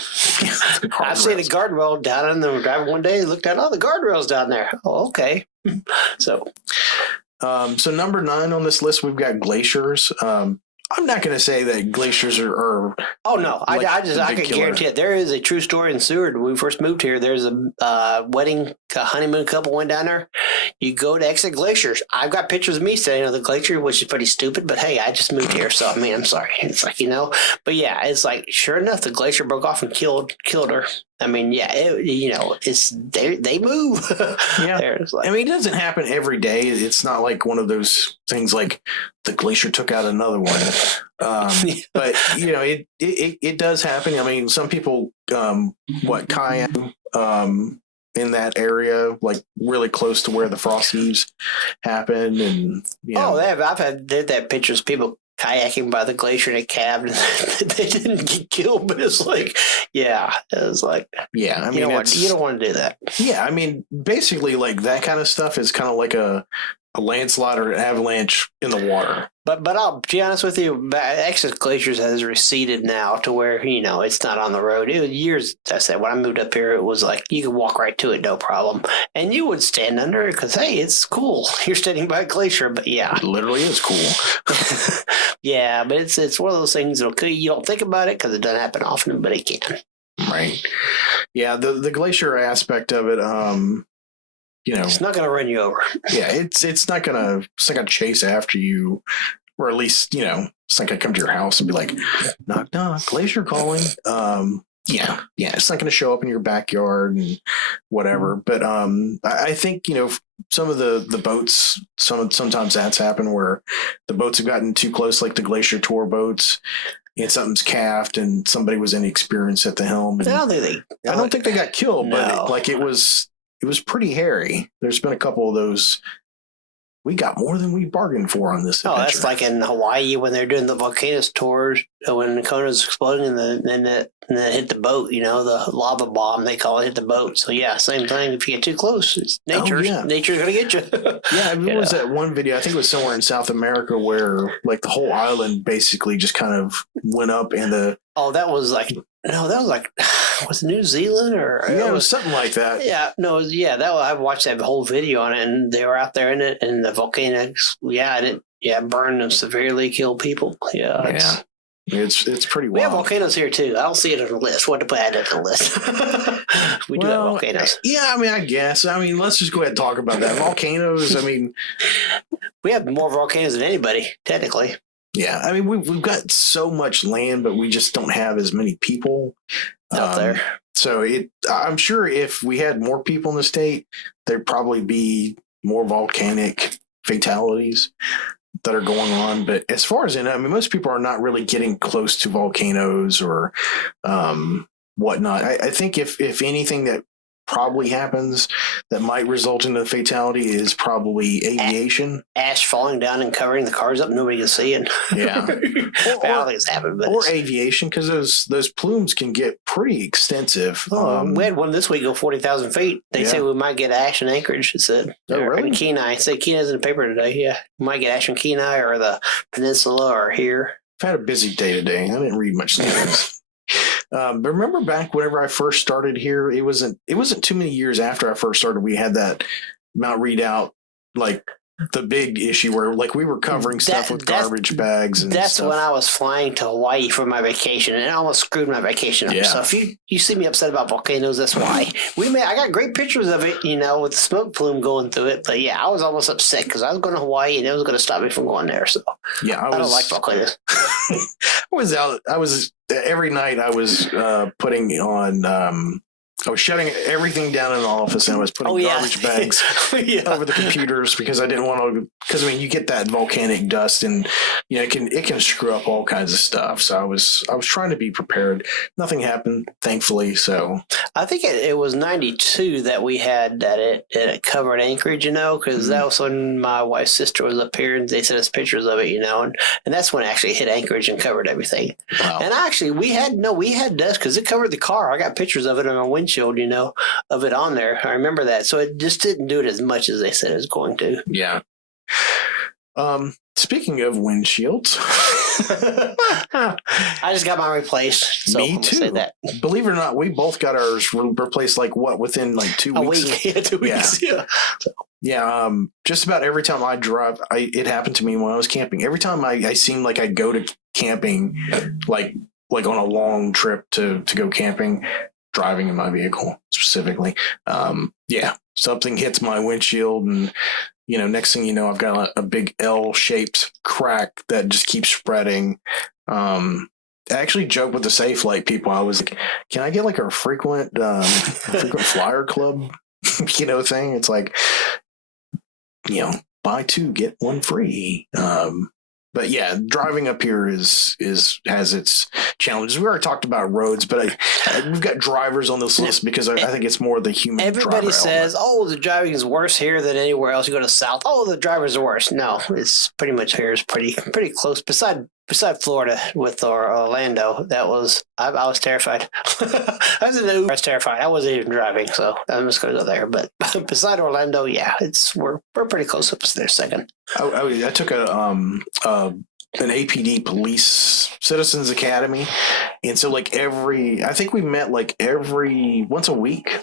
I've seen a guardrail down in the driving one day. Looked at the guardrail's down there. Oh, okay. So number 9 on this list, we've got glaciers. I'm not going to say that glaciers are. Oh no! Like I can guarantee it. There is a true story in Seward. When we first moved here, there's a wedding, honeymoon couple went down there. You go to exit glaciers. I've got pictures of me standing on the glacier, which is pretty stupid. But hey, I just moved here, so I'm sorry. It's like But yeah, it's like sure enough, the glacier broke off and killed her. I mean, yeah, it's they move. Yeah, it doesn't happen every day. It's not like one of those things like the glacier took out another one. But it does happen. I mean, some people kayak in that area, like really close to where the frost heaves happen, and I've had pictures of people kayaking by the glacier in a cab, and they didn't get killed, but it's like, you don't want to do that. Yeah, I mean, basically, like that kind of stuff is kind of like a a landslide or an avalanche in the water. But I'll be honest with you, Access Glaciers has receded now to where, it's not on the road. It was years, I said, when I moved up here, it was like you could walk right to it, no problem. And you would stand under it because, hey, it's cool. You're standing by a glacier, but yeah. It literally is cool. Yeah, but it's one of those things that you don't think about it because it doesn't happen often, but it can. Right. Yeah, the glacier aspect of it, it's not going to run you over. Yeah, it's not gonna chase after you, or at least it's not gonna come to your house and be like, knock knock, glacier calling. Yeah, it's not gonna show up in your backyard and whatever. But I think some of the boats, sometimes that's happened where the boats have gotten too close, like the Glacier Tour boats. And something's calved, and somebody was inexperienced at the helm. And I don't think they got killed, but it was pretty hairy. There's been a couple of those. We got more than we bargained for on this adventure. That's like in Hawaii when they're doing the volcanoes tours, when the Kona's exploding and then it hit the boat, the lava bomb, they call it, hit the boat. So yeah, same thing. If you get too close, it's nature's going to get you. Yeah, it was that one video, I think it was somewhere in South America where like the whole island basically just kind of went up and was it New Zealand or? Yeah, it was something like that. Yeah, no, yeah, I watched that whole video on it, and they were out there in it, and the volcano, burned and severely killed people. Yeah, it's pretty wild. We have volcanoes here too. I don't see it on the list. What to put it on the list? We do have volcanoes. Yeah, I guess. Let's just go ahead and talk about that. Volcanoes. We have more volcanoes than anybody, technically. Yeah, we've got so much land, but we just don't have as many people out there. So I'm sure if we had more people in the state, there'd probably be more volcanic fatalities that are going on. But as far as I know, most people are not really getting close to volcanoes or whatnot. I think if anything that probably happens that might result in a fatality is probably aviation. Ash falling down and covering the cars up, nobody can see it. Yeah. I don't think it's happened. But aviation, because those plumes can get pretty extensive. We had one this week go 40,000 feet. They say we might get ash in Anchorage, it said. Really? In Kenai. It said Kenai's in the paper today, yeah. We might get ash in Kenai or the peninsula or here. I've had a busy day today. I didn't read much news. But remember back whenever I first started here, it wasn't too many years after I first started, we had that Mount Redoubt, like the big issue where like we were covering stuff with garbage bags and that's stuff. When I was flying to Hawaii for my vacation, and I almost screwed my vacation up. Yeah. So if you see me upset about volcanoes, that's why. I got great pictures of it, with the smoke plume going through it. But yeah, I was almost upset because I was going to Hawaii and it was going to stop me from going there. So yeah, I don't like volcanoes. I was every night I was putting on I was shutting everything down in the office and I was putting garbage bags over the computers because I didn't want to, because you get that volcanic dust and it can screw up all kinds of stuff. So I was trying to be prepared. Nothing happened, thankfully. So I think it was 92 that we had that it covered Anchorage, because that was when my wife's sister was up here and they sent us pictures of it, and that's when it actually hit Anchorage and covered everything. Wow. And actually we had dust because it covered the car. I got pictures of it on my windshield, of it on there. I remember that. So it just didn't do it as much as they said it was going to. Yeah. Speaking of windshields, I just got mine replaced. So me too. Say that. Believe it or not, we both got ours replaced within 2 weeks. A week. Yeah, 2 weeks. Yeah. Yeah. Just about every time I drive, it happened to me when I was camping. Every time I seem like I go to camping, like on a long trip to go camping, driving in my vehicle specifically. Something hits my windshield and, next thing you know, I've got a big L-shaped crack that just keeps spreading. I actually joked with the Safe Light people. I was like, can I get like a frequent flyer club, thing? It's like, buy two, get one free. But yeah, driving up here has its challenges. We already talked about roads, but we've got drivers on this list because I think it's more the human. Everybody says, "Oh, the driving is worse here than anywhere else." You go to South, oh, the drivers are worse. No, it's pretty much here is pretty close. Beside Florida with Orlando, I was terrified. I was terrified. I wasn't even driving, so I'm just going to go there. But beside Orlando, yeah, we're pretty close up there, second. I took an APD Police Citizens Academy, and so like I think we met like once a week.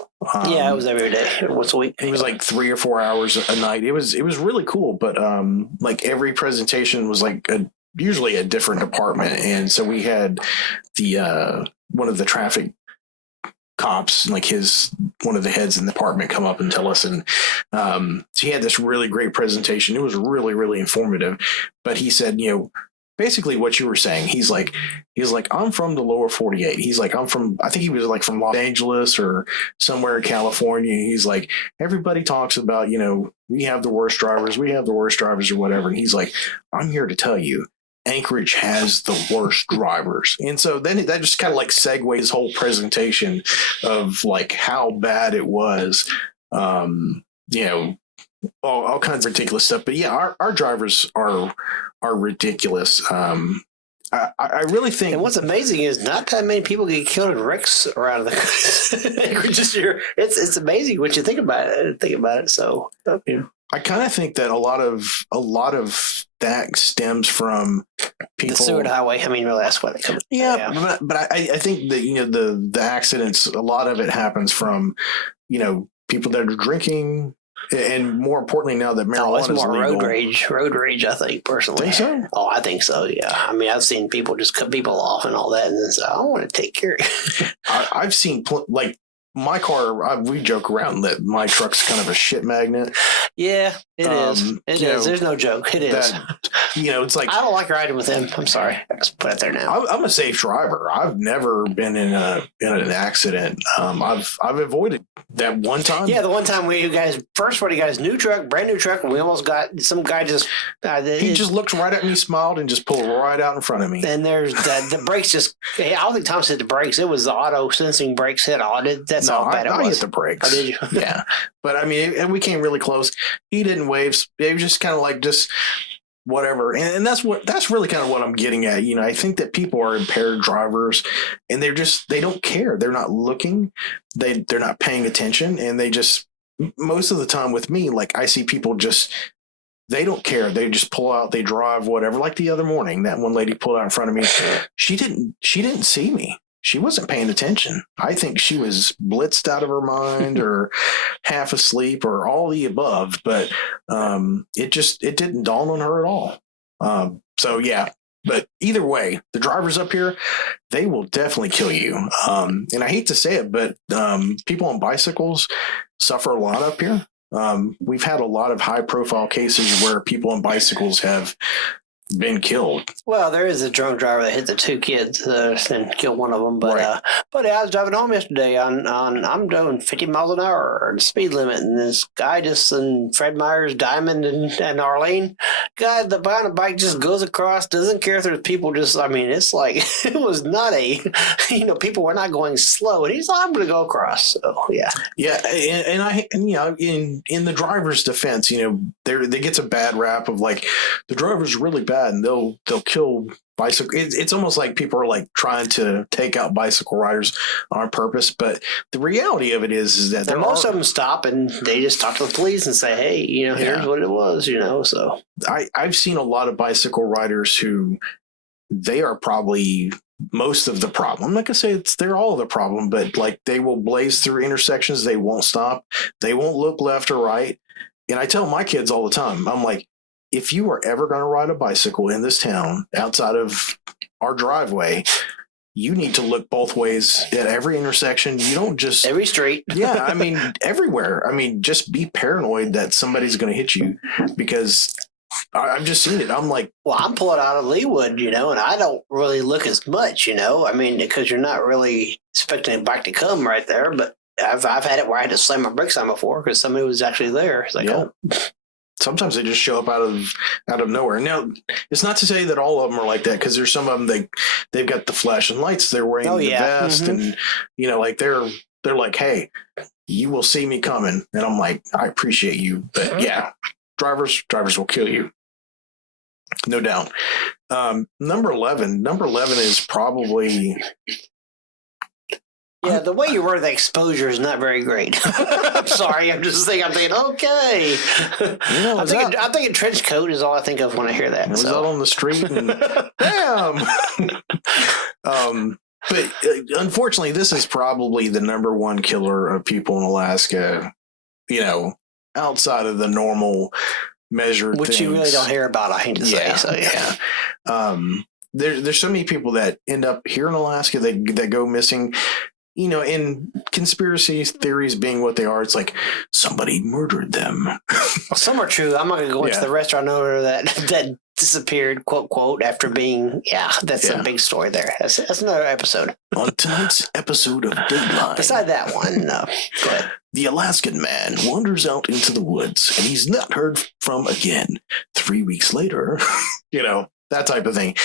Yeah, it was every day, once a week. It was like 3 or 4 hours a night. It was really cool, but like every presentation was like usually a different department, and so we had the one of the traffic cops, like one of the heads in the department, come up and tell us, and so he had this really great presentation. It was really, really informative, but he said, basically what you were saying. He's like, I'm from the lower 48. He's like, I think he was like from Los Angeles or somewhere in California. He's like, everybody talks about, we have the worst drivers or whatever. And he's like, I'm here to tell you, Anchorage has the worst drivers. And so then that just kind of like segues his whole presentation of like how bad it was, all kinds of ridiculous stuff. But yeah, our drivers are ridiculous. I really think. And what's amazing is not that many people get killed in wrecks around the Anchorage this year. It's amazing when you think about it. So I kind of think that a lot of that stems from people. The Seward Highway. I mean, really, that's what it comes. Yeah, but I think that the accidents. A lot of it happens from people that are drinking. And more importantly, now that marijuana is more legal. road rage, I think, personally. Think so? Oh, I think so, yeah. I mean, I've seen people just cut people off and all that, and then say, I want to take care of you. I've seen, my car, we joke around that my truck's kind of a shit magnet. Yeah, it is. It is. There's no joke. It is. It's like... I don't like riding with him. I'm sorry. I just put it there now. I'm a safe driver. I've never been in an accident. I've avoided that one time. Yeah, the one time he got his brand new truck, and we almost got some guy just... he just looked right at me, smiled, and just pulled right out in front of me. And there's the brakes just... I don't think Tom said the brakes. It was the auto sensing brakes hit on it. That's how bad it was. I hit the brakes. Oh, did you? Yeah. But I mean, and we came really close. He didn't wave. It was just kind of like just whatever. And that's really kind of what I'm getting at. I think that people are impaired drivers, and they don't care. They're not looking. They're not paying attention, and they just, most of the time with me, like I see people just, they don't care. They just pull out, they drive, whatever. Like the other morning, that one lady pulled out in front of me. She didn't see me. She wasn't paying attention. I think she was blitzed out of her mind or half asleep or all the above, but it didn't dawn on her at all. So yeah, but either way, the drivers up here, they will definitely kill you. And I hate to say it, but people on bicycles suffer a lot up here. We've had a lot of high profile cases where people on bicycles have been killed. Well, there is a drunk driver that hit the two kids and killed one of them. But right. But I was driving home yesterday I'm doing 50 miles an hour, the speed limit, and this guy just in Fred Meyer's Diamond and Arlene, guy behind a bike just goes across, doesn't care if there's people. Just, I mean, it's like it was not people were not going slow, and he's like, I'm going to go across. So yeah, in the driver's defense, there gets a bad rap of like the driver's really bad. And they'll kill bicycle. It's almost like people are like trying to take out bicycle riders on purpose. But the reality of it is that most of them stop and they just talk to the police and say, "Hey, here's what it was." So I've seen a lot of bicycle riders who they are probably most of the problem. I'm not gonna say they're all the problem, but like they will blaze through intersections. They won't stop. They won't look left or right. And I tell my kids all the time, I'm like, if you are ever going to ride a bicycle in this town outside of our driveway, you need to look both ways at every intersection. You don't just... Every street. Yeah, I mean, everywhere. I mean, just be paranoid that somebody's going to hit you, because I've just seen it. I'm like... Well, I'm pulling out of Leewood, and I don't really look as much, I mean, because you're not really expecting a bike to come right there, but I've had it where I had to slam my brakes on before because somebody was actually there. It's like, yeah. oh... sometimes they just show up out of nowhere. Now, it's not to say that all of them are like that, because there's some of them they've got the flashing lights, they're wearing the vest, and like they're like, hey, you will see me coming, and I'm like, I appreciate you, but yeah, drivers will kill you, no doubt. Number 11 is probably. Yeah, the way you word the exposure is not very great. I'm sorry. I'm thinking, okay. I'm thinking trench coat is all I think of when I hear that. I was out on the street and bam. But unfortunately, this is probably the number one killer of people in Alaska, outside of the normal measured which things. You really don't hear about, I hate to say. So, yeah. There's so many people that end up here in Alaska that go missing. In conspiracy theories being what they are, it's like somebody murdered them. Well, some are true. I'm not going to go into the restaurant owner that disappeared, quote, quote, after being, that's a big story there. That's another episode. On tonight's episode of Deadliest. Beside that one, go ahead. The Alaskan man wanders out into the woods and he's not heard from again. 3 weeks later, that type of thing.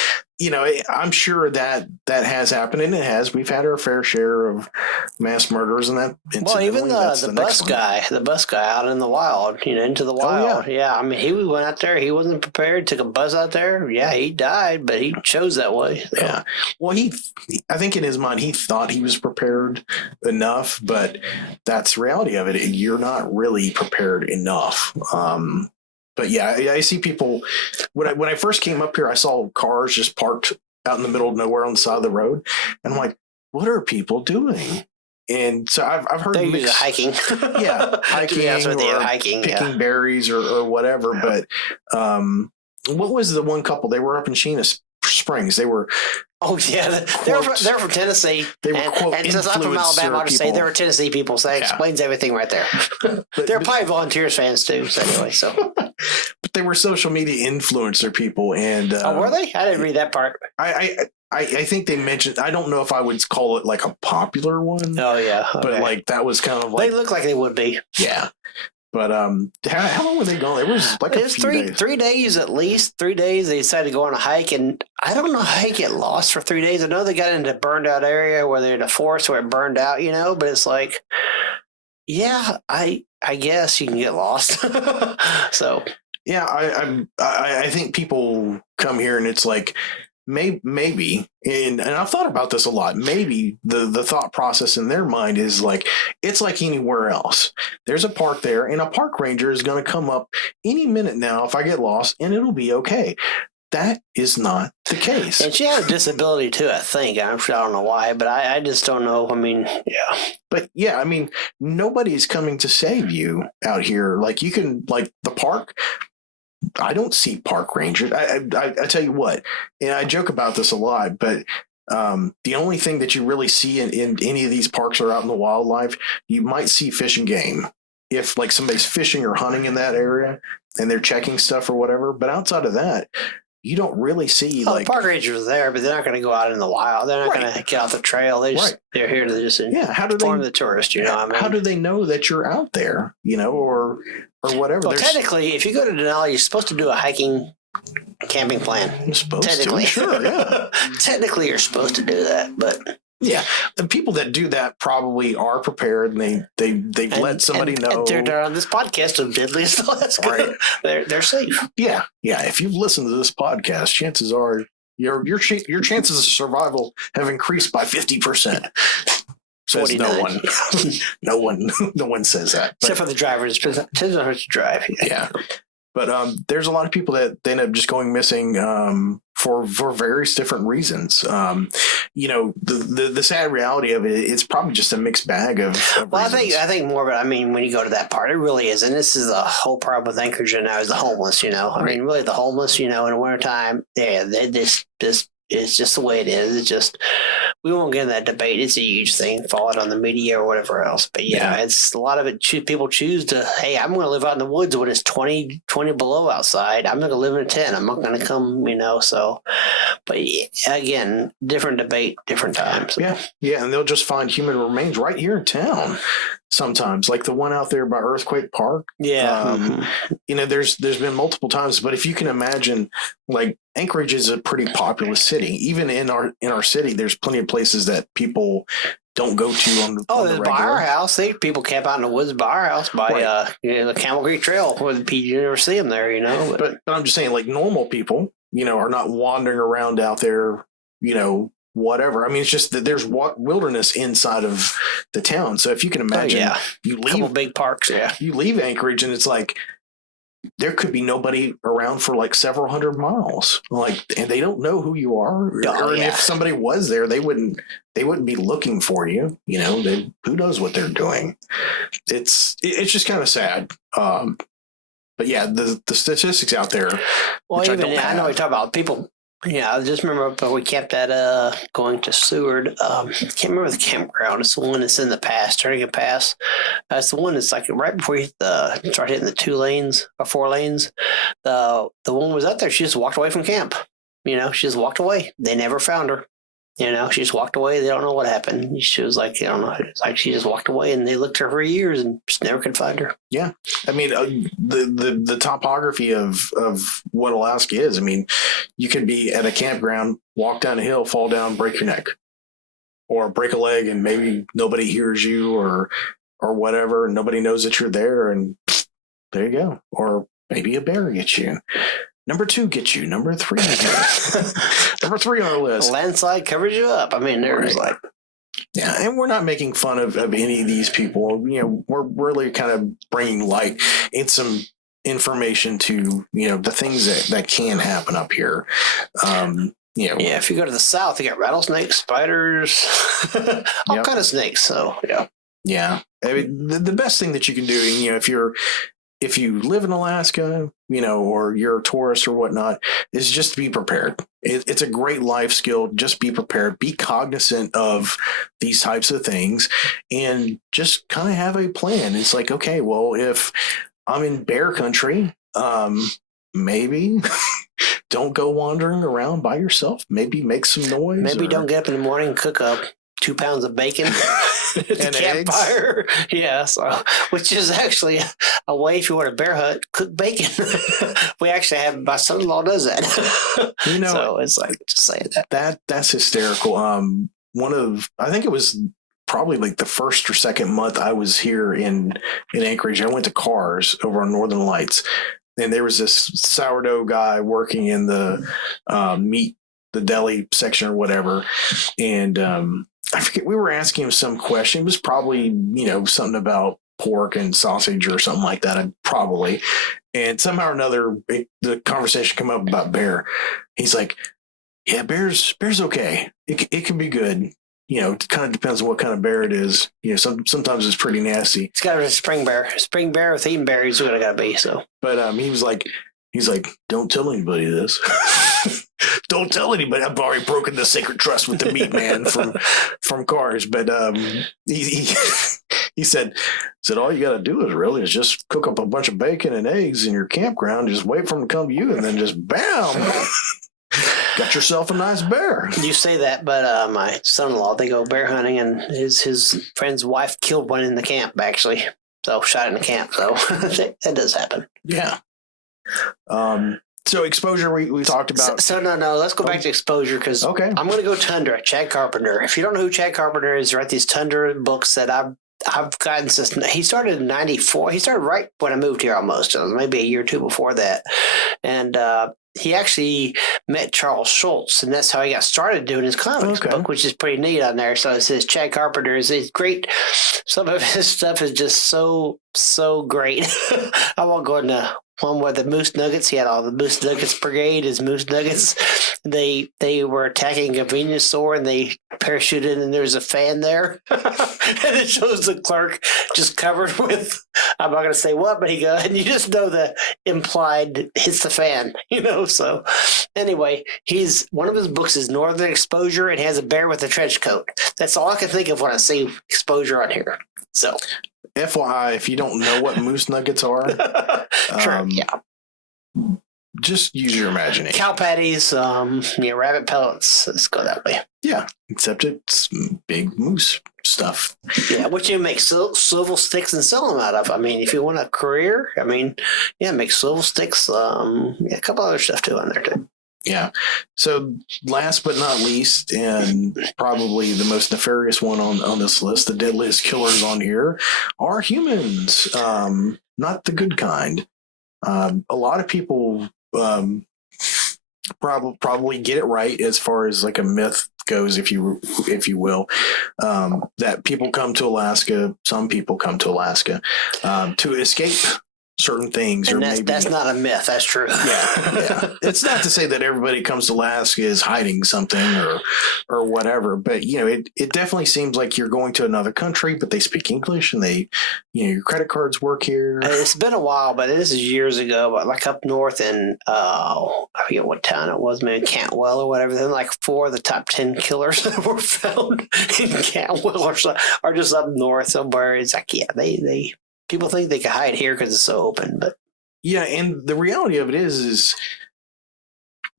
I'm sure that has happened, and it has. We've had our fair share of mass murders, and that. Well, even the bus guy out in the wild, into the wild. Yeah, I mean, he went out there. He wasn't prepared. Took a bus out there. Yeah, he died, but he chose that way. So. Yeah. Well, I think in his mind he thought he was prepared enough, but that's the reality of it. You're not really prepared enough. But yeah, I see people. When I first came up here, I saw cars just parked out in the middle of nowhere on the side of the road, and I'm like, "What are people doing?" And so I've heard they're usually hiking, hiking, picking berries or whatever. Yeah. But what was the one couple? They were up in Sheena Springs. They were. Oh yeah, they're from Tennessee. They were and since I'm from Alabama, I'll just say they were Tennessee people. So that explains everything right there. They're probably Volunteers fans too. So anyway, but they were social media influencer people, and were they? I didn't read that part. I think they mentioned. I don't know if I would call it like a popular one. Oh yeah, okay. But like that was kind of like they look like they would be. Yeah. But how long were they gone? It was like a few days. 3 days at least. 3 days. They decided to go on a hike, and I don't know how you get lost for 3 days. I know they got into a burned out area where they're in a forest where it burned out, but it's like, yeah, I guess you can get lost. So yeah, I think people come here and it's like maybe, and I've thought about this a lot. Maybe the thought process in their mind is like, it's like anywhere else. There's a park there, and a park ranger is going to come up any minute now if I get lost, and it'll be okay. That is not the case. And she had a disability too, I think. I don't know why, but I just don't know. I mean, yeah. But yeah, I mean, nobody's coming to save you out here. Like you can, like the park. I don't see park rangers. I tell you what, and I joke about this a lot, but the only thing that you really see in any of these parks or out in the wildlife, you might see fish and game. If like somebody's fishing or hunting in that area and they're checking stuff or whatever. But outside of that, you don't really see the park rangers are there, but they're not going to go out in the wild. They're not going to get off the trail. They're here to just inform the tourist. How do they know that you're out there? Or whatever. Well, technically, if you go to Denali, you're supposed to do a hiking camping plan. You're supposed to, sure, yeah. Technically, you're supposed to do that, but yeah, the people that do that probably are prepared, and they've let somebody know. And they're on this podcast of Deadliest Alaska. Right. They're safe. Yeah. If you've listened to this podcast, chances are your chances of survival have increased by 50%. Says no one says that. Except for the drivers. It depends on how to drive. Yeah. But there's a lot of people that end up just going missing for various different reasons. The sad reality of it, it's probably just a mixed bag of well, reasons. I think more of it, I mean, when you go to that part, it really is. And this is the whole problem with Anchorage now is the homeless, I mean, really the homeless, in the wintertime, it's just the way it is. It's just, we won't get in that debate. It's a huge thing. Follow it on the media or whatever else. But it's a lot of it. People choose to, hey, I'm going to live out in the woods when it's 20 below outside. I'm not going to live in a tent. I'm not going to come, so. But again, different debate, different times. Yeah. And they'll just find human remains right here in town. sometimes, like the one out there by Earthquake Park. Yeah. There's been multiple times, but if you can imagine, like Anchorage is a pretty populous city. Even in our city, there's plenty of places that people don't go to on the There's by our house. People camp out in the woods by our house by the Camel Creek Trail. You never see them there, But I'm just saying, like normal people, are not wandering around out there, whatever. I mean, it's just that there's wilderness inside of the town. So if you can imagine, you leave couple big parks. Yeah, you leave Anchorage, and it's like there could be nobody around for like several hundred miles, and they don't know who you are. Or if somebody was there, they wouldn't be looking for you. Who knows what they're doing? It's just kind of sad. But yeah, the statistics out there. Well, I know we talk about people. Yeah, I just remember we camped at going to Seward. I can't remember the campground. It's the one that's in the pass, turning a pass. It's the one that's like right before you start hitting the 2 lanes or 4 lanes. The one was out there. She just walked away from camp. She just walked away. They never found her. She just walked away. They don't know what happened. She was like, I don't know. It's like she just walked away, and they looked for her for years and just never could find her. Yeah, I mean, the topography of what Alaska is. I mean, you could be at a campground, walk down a hill, fall down, break your neck, or break a leg, and maybe nobody hears you, or whatever. And nobody knows that you're there, and there you go. Or maybe a bear gets you. Number 2 gets you. Number 3 number 3 on our list. A landslide covers you up. I mean, there's yeah, and we're not making fun of any of these people. We're really kind of bringing light and some information to the things that can happen up here. If you go to the south, you got rattlesnakes, spiders, all kind of snakes. So yeah. I mean, the best thing that you can do, if you live in Alaska, or you're a tourist or whatnot, is just be prepared. It's a great life skill. Just be prepared. Be cognizant of these types of things, and just kind of have a plan. It's like, okay, well, if I'm in bear country, maybe don't go wandering around by yourself. Maybe make some noise. Maybe don't get up in the morning and cook up 2 pounds of bacon at the campfire. Yeah, so which is actually a way if you want a bear hunt, cook bacon. We actually have my son-in-law does that. So it's like just saying that's hysterical. I think it was probably like the first or second month I was here in Anchorage. I went to Cars over on Northern Lights, and there was this sourdough guy working in the meat, the deli section or whatever, and I forget, we were asking him some question. It was probably, something about pork and sausage or something like that, probably. And somehow or another, the conversation came up about bear. He's like, yeah, bear's okay. It can be good. It kind of depends on what kind of bear it is. Sometimes it's pretty nasty. It's got to be a spring bear. Spring bear with eating berries is what it got to be. So, but he's like, don't tell anybody this. Don't tell anybody. I've already broken the sacred trust with the meat man from Cars. But he said all you got to do is just cook up a bunch of bacon and eggs in your campground. Just wait for them to come to you, and then just bam, got yourself a nice bear. You say that, but my son-in-law, they go bear hunting, and his friend's wife killed one in the camp actually. So shot in the camp. So that does happen. Yeah. So exposure we talked about. So no, let's go back to exposure because I'm going to go Tundra. Chad Carpenter. If you don't know who Chad Carpenter is, write these Tundra books that I've gotten since he started in '94. He started right when I moved here almost, maybe a year or two before that, and he actually met Charles Schultz, and that's how he got started doing his comics book, which is pretty neat on there. So it says Chad Carpenter is great. Some of his stuff is just so great. I won't go into one where the Moose Nuggets, he had all the Moose Nuggets Brigade, his Moose Nuggets. They were attacking a convenience store, and they parachuted, and there's a fan there. And it shows the clerk just covered with, I'm not going to say what, but and you just know the implied hits the fan, So anyway, one of his books is Northern Exposure. It has a bear with a trench coat. That's all I can think of when I see exposure on here. So FYI, if you don't know what Moose Nuggets are, sure, yeah. just use your imagination. Cow patties, rabbit pellets. Let's go that way. Yeah, except it's big moose stuff. Yeah, which you make swivel sticks and sell them out of. I mean, if you want a career, make swivel sticks. A couple other stuff too on there too. Yeah. So last but not least, and probably the most nefarious one on this list, the deadliest killers on here are humans, not the good kind. A lot of people probably get it right as far as like a myth goes, if you will, that people come to Alaska. Some people come to Alaska to escape certain things, and or that's not a myth. That's true. Yeah. It's not to say that everybody comes to Alaska is hiding something or whatever, but it definitely seems like you're going to another country, but they speak English and they, your credit cards work here. It's been a while, but this is years ago. But like up north in I forget what town it was, maybe Cantwell or whatever. Then like 4 of the top 10 killers that were found in Cantwell are just up north somewhere. It's like they. People think they can hide here because it's so open, but yeah, and the reality of it is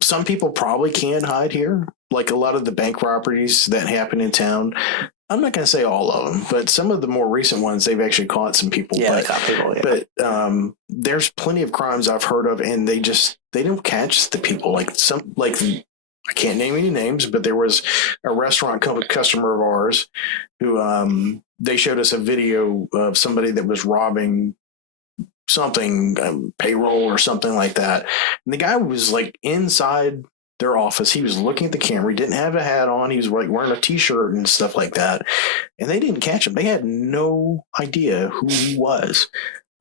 some people probably can hide here. Like a lot of the bank robberies that happen in town, I'm not going to say all of them, but some of the more recent ones, they've actually caught some people. Yeah, they caught people. Yeah. But there's plenty of crimes I've heard of, and they don't catch the people. I can't name any names, but there was a restaurant customer of ours who they showed us a video of somebody that was robbing something, payroll or something like that. And the guy was like inside their office. He was looking at the camera. He didn't have a hat on. He was like wearing a t-shirt and stuff like that. And they didn't catch him. They had no idea who he was.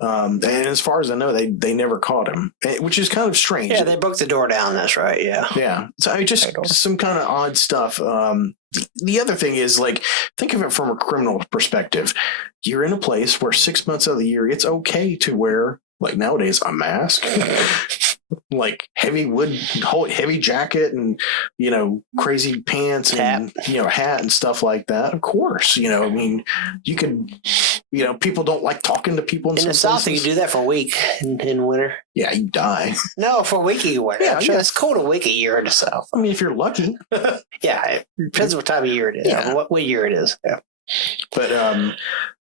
And as far as I know, they never caught him, which is kind of strange. Yeah, they broke the door down. That's right. Yeah. Yeah. So just some kind of odd stuff. The other thing is, like, think of it from a criminal perspective. You're in a place where 6 months of the year, it's okay to wear, like nowadays, a mask, like heavy jacket and, crazy pants and, hat and stuff like that. Of course, you could, people don't like talking to people in the South. You do that for a week in winter. Yeah, you die. No, for a week you wear. Yeah, I'm sure it's cold a week a year in the South. I mean, if you're lucky. Yeah, it depends what time of year it is. Yeah. What year it is. Yeah. But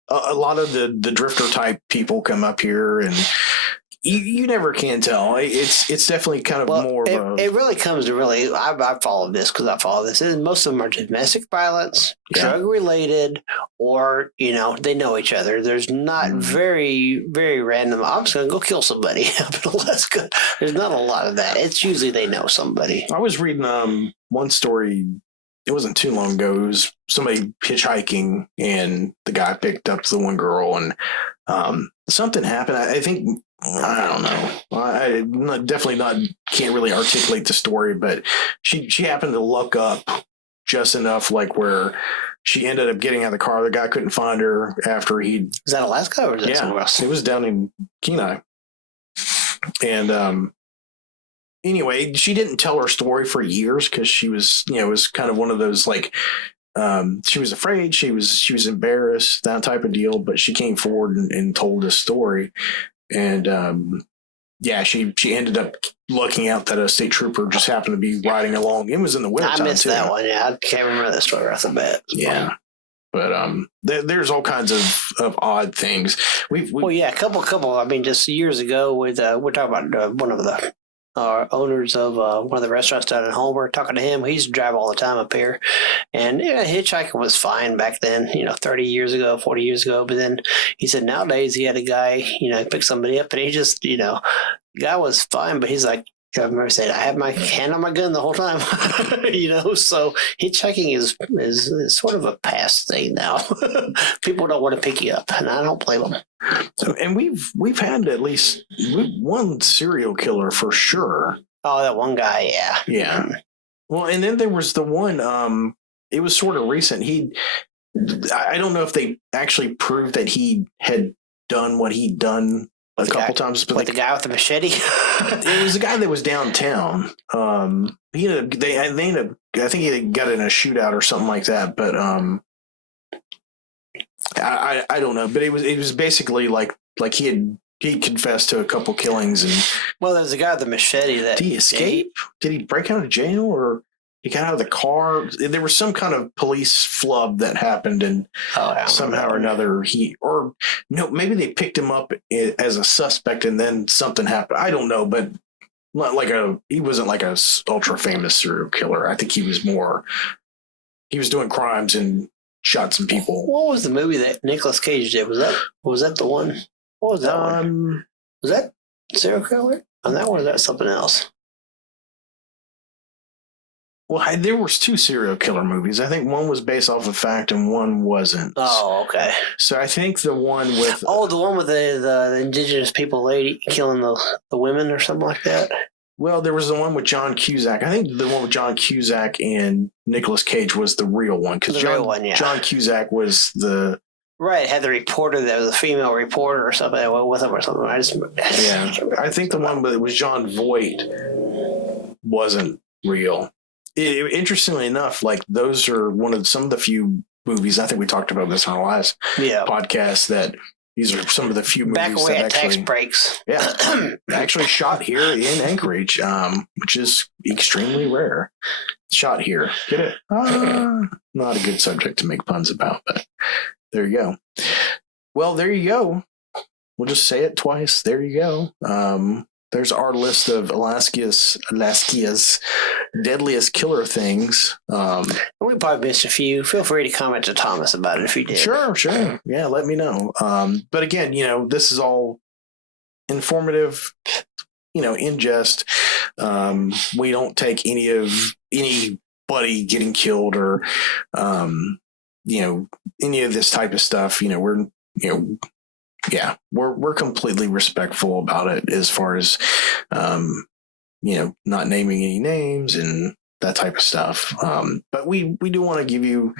a lot of the drifter type people come up here, and you never can tell. It's definitely kind of more of a... It really comes to I followed this because I follow this. And most of them are domestic violence, drug related, or, they know each other. There's not very, very random. I'm just going to go kill somebody up in Alaska. There's not a lot of that. It's usually they know somebody. I was reading one story. It wasn't too long ago. It was somebody hitchhiking, and the guy picked up the one girl, and something happened. I think, I don't know. I definitely can't really articulate the story, but she happened to look up just enough, like where she ended up getting out of the car. The guy couldn't find her after he... Is that Alaska or is that somewhere else? It was down in Kenai. And anyway, she didn't tell her story for years because she was, it was kind of one of those, like, she was afraid, she was embarrassed, that type of deal, but she came forward and told this story. And she ended up looking out that a state trooper just happened to be riding along. It was in the winter time. I missed that one. Yeah, I can't remember that story off the bat. Yeah. But there's all kinds of odd things. A couple. I mean, just years ago, with we're talking about one of the owners of one of the restaurants down in Homer. Talking to him, he used to drive all the time up here, and hitchhiking was fine back then. 30 years ago, 40 years ago. But then he said nowadays he had a guy, pick somebody up, and he just, the guy was fine, but he's like, I remember saying, I had my hand on my gun the whole time, so hitchhiking is sort of a past thing now. People don't want to pick you up, and I don't blame them. So, and we've had at least one serial killer for sure. Oh, that one guy. Yeah. Yeah. Well, and then there was the one, it was sort of recent. I don't know if they actually proved that he had done what he'd done a couple times, but the guy with the machete. It was the guy that was downtown. They ended up, I think he got in a shootout or something like that. But I don't know. But it was basically like he had he confessed to a couple killings. And well, there's a guy with the machete that did he escape? Did he break out of jail, or he got out of the car? There was some kind of police flub that happened, and somehow or another maybe they picked him up as a suspect, and then something happened. I don't know, but he wasn't like a ultra famous serial killer. I think he was doing crimes and shot some people. What was the movie that Nicolas Cage did? Was that the one? What was that one? Was that serial killer on that one, or was that something else? Well, there was 2 serial killer movies. I think one was based off of fact and one wasn't. Oh, okay. So I think the one with... the one with the indigenous people lady killing the women or something like that? Well, there was the one with John Cusack. I think the one with John Cusack and Nicolas Cage was the real one. Because John Cusack was the... Right, it had the reporter that was a female reporter or something with him or something. I think the one that was John Voight wasn't real. Interestingly enough, like those are some of the few movies, I think we talked about this on our last podcast, that these are some of the few movies back away that at tax breaks. Yeah, actually shot here in Anchorage, which is extremely rare. Shot here. Get it? Not a good subject to make puns about, but there you go. Well, there you go. We'll just say it twice. There you go. There's our list of Alaska's deadliest killer things. We probably missed a few. Feel free to comment to Thomas about it if you did. Sure. Yeah, let me know. But again, this is all informative, in jest. We don't take anybody getting killed or, any of this type of stuff. We're completely respectful about it as far as, not naming any names and that type of stuff. But we do want to give you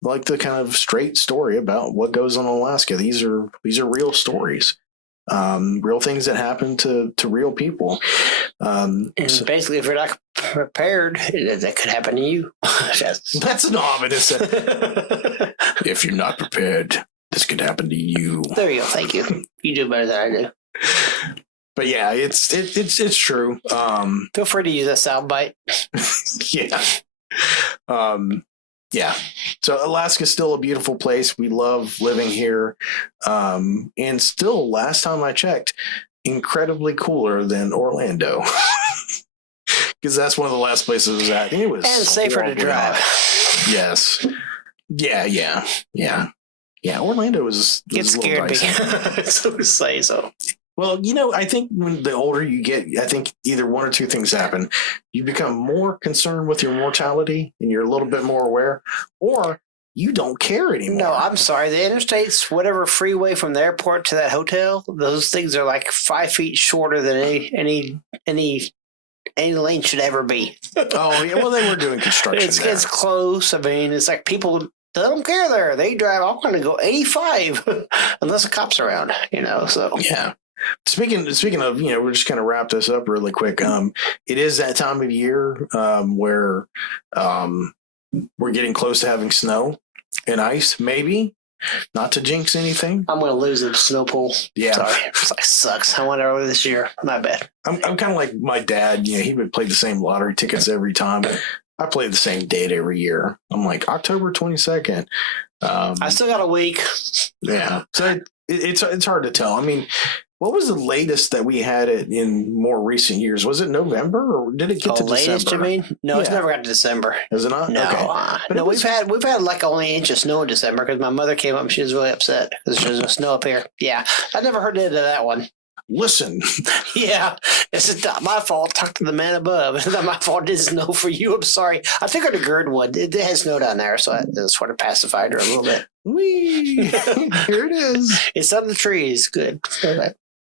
like the kind of straight story about what goes on in Alaska. These are real stories, real things that happen to real people. Basically, if you're not prepared, that could happen to you. That's an ominous. If you're not prepared, this could happen to you. There you go. Thank you. You do better than I do. But yeah, it's true. Feel free to use a soundbite. Yeah. Yeah. So Alaska's still a beautiful place. We love living here. And still, last time I checked, incredibly cooler than Orlando. Because that's one of the last places I was at. It was and safer to drive. Yes. Yeah, Orlando was it scared me. So to say so. Well, I think when the older you get, I think either one or two things happen. You become more concerned with your mortality and you're a little bit more aware, or you don't care anymore. No, I'm sorry. The interstates, whatever freeway from the airport to that hotel, those things are like 5 feet shorter than any lane should ever be. Oh, yeah. Well, they were doing construction. It's close. I mean, it's like people. They don't care there. They drive. I'm going to go 85 unless the cops are around, so. Yeah. Speaking of, we're just going to wrap this up really quick. It is that time of year where we're getting close to having snow and ice, maybe. Not to jinx anything. I'm going to lose the snow pool. Yeah. Sorry. It sucks. I went earlier this year. My bad. I'm kind of like my dad. He would play the same lottery tickets every time. I play the same date every year. I'm like October 22nd. I still got a week. Yeah. So it's hard to tell. I mean, what was the latest that we had it in more recent years? Was it November or did it get to latest, December? You mean? No, It's never got to December. Is it not? No. Okay. No, we've had like only an inch of snow in December because my mother came up and she was really upset because there's no snow up here. Yeah. I never heard of that one. Listen. Yeah, it's not my fault. Talk to the man above. It's not my fault. It didn't snow for you. I'm sorry. I took her to Girdwood. It has snow down there, so I sort of pacified her a little bit. Whee! Here it is. It's on the trees. Good.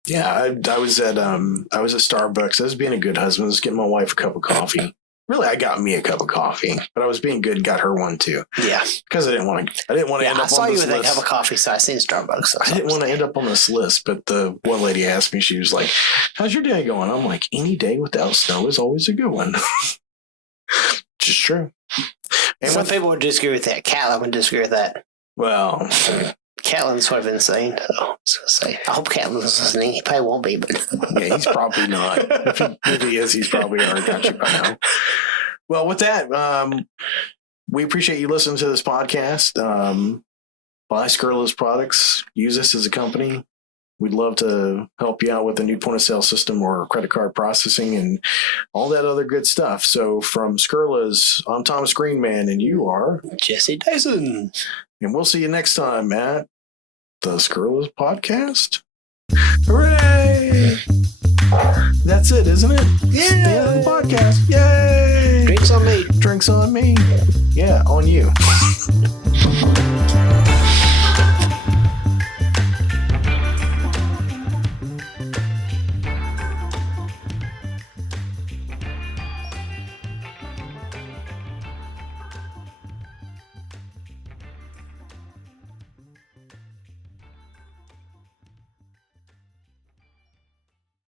Yeah, I was at Starbucks. I was being a good husband. I was getting my wife a cup of coffee. Really, I got me a cup of coffee, but I was being good and got her one too. Yeah, because I didn't want to end up on this list. I saw you with a cup of coffee, so I seen Starbucks. So I didn't want to end up on this list, but the one lady asked me, she was like, "How's your day going?" I'm like, "Any day without snow is always a good one." Which is true. And some people would disagree with that. Callum would disagree with that. Well, Catlin's sort of insane. So I was gonna say, I hope Catlin's listening. He probably won't be, but Yeah, he's probably not. If he is, he's probably already got you by now. Well, with that, we appreciate you listening to this podcast. Buy Skurla's products. Use us as a company. We'd love to help you out with a new point of sale system or credit card processing and all that other good stuff. So from Skurla's, I'm Thomas Greenman, and you are Jesse Dyson. And we'll see you next time at the Skurla's podcast. Hooray! That's it, isn't it? Yeah. The end of the podcast. Yay! Drinks on me. Drinks on me. Yeah, on you.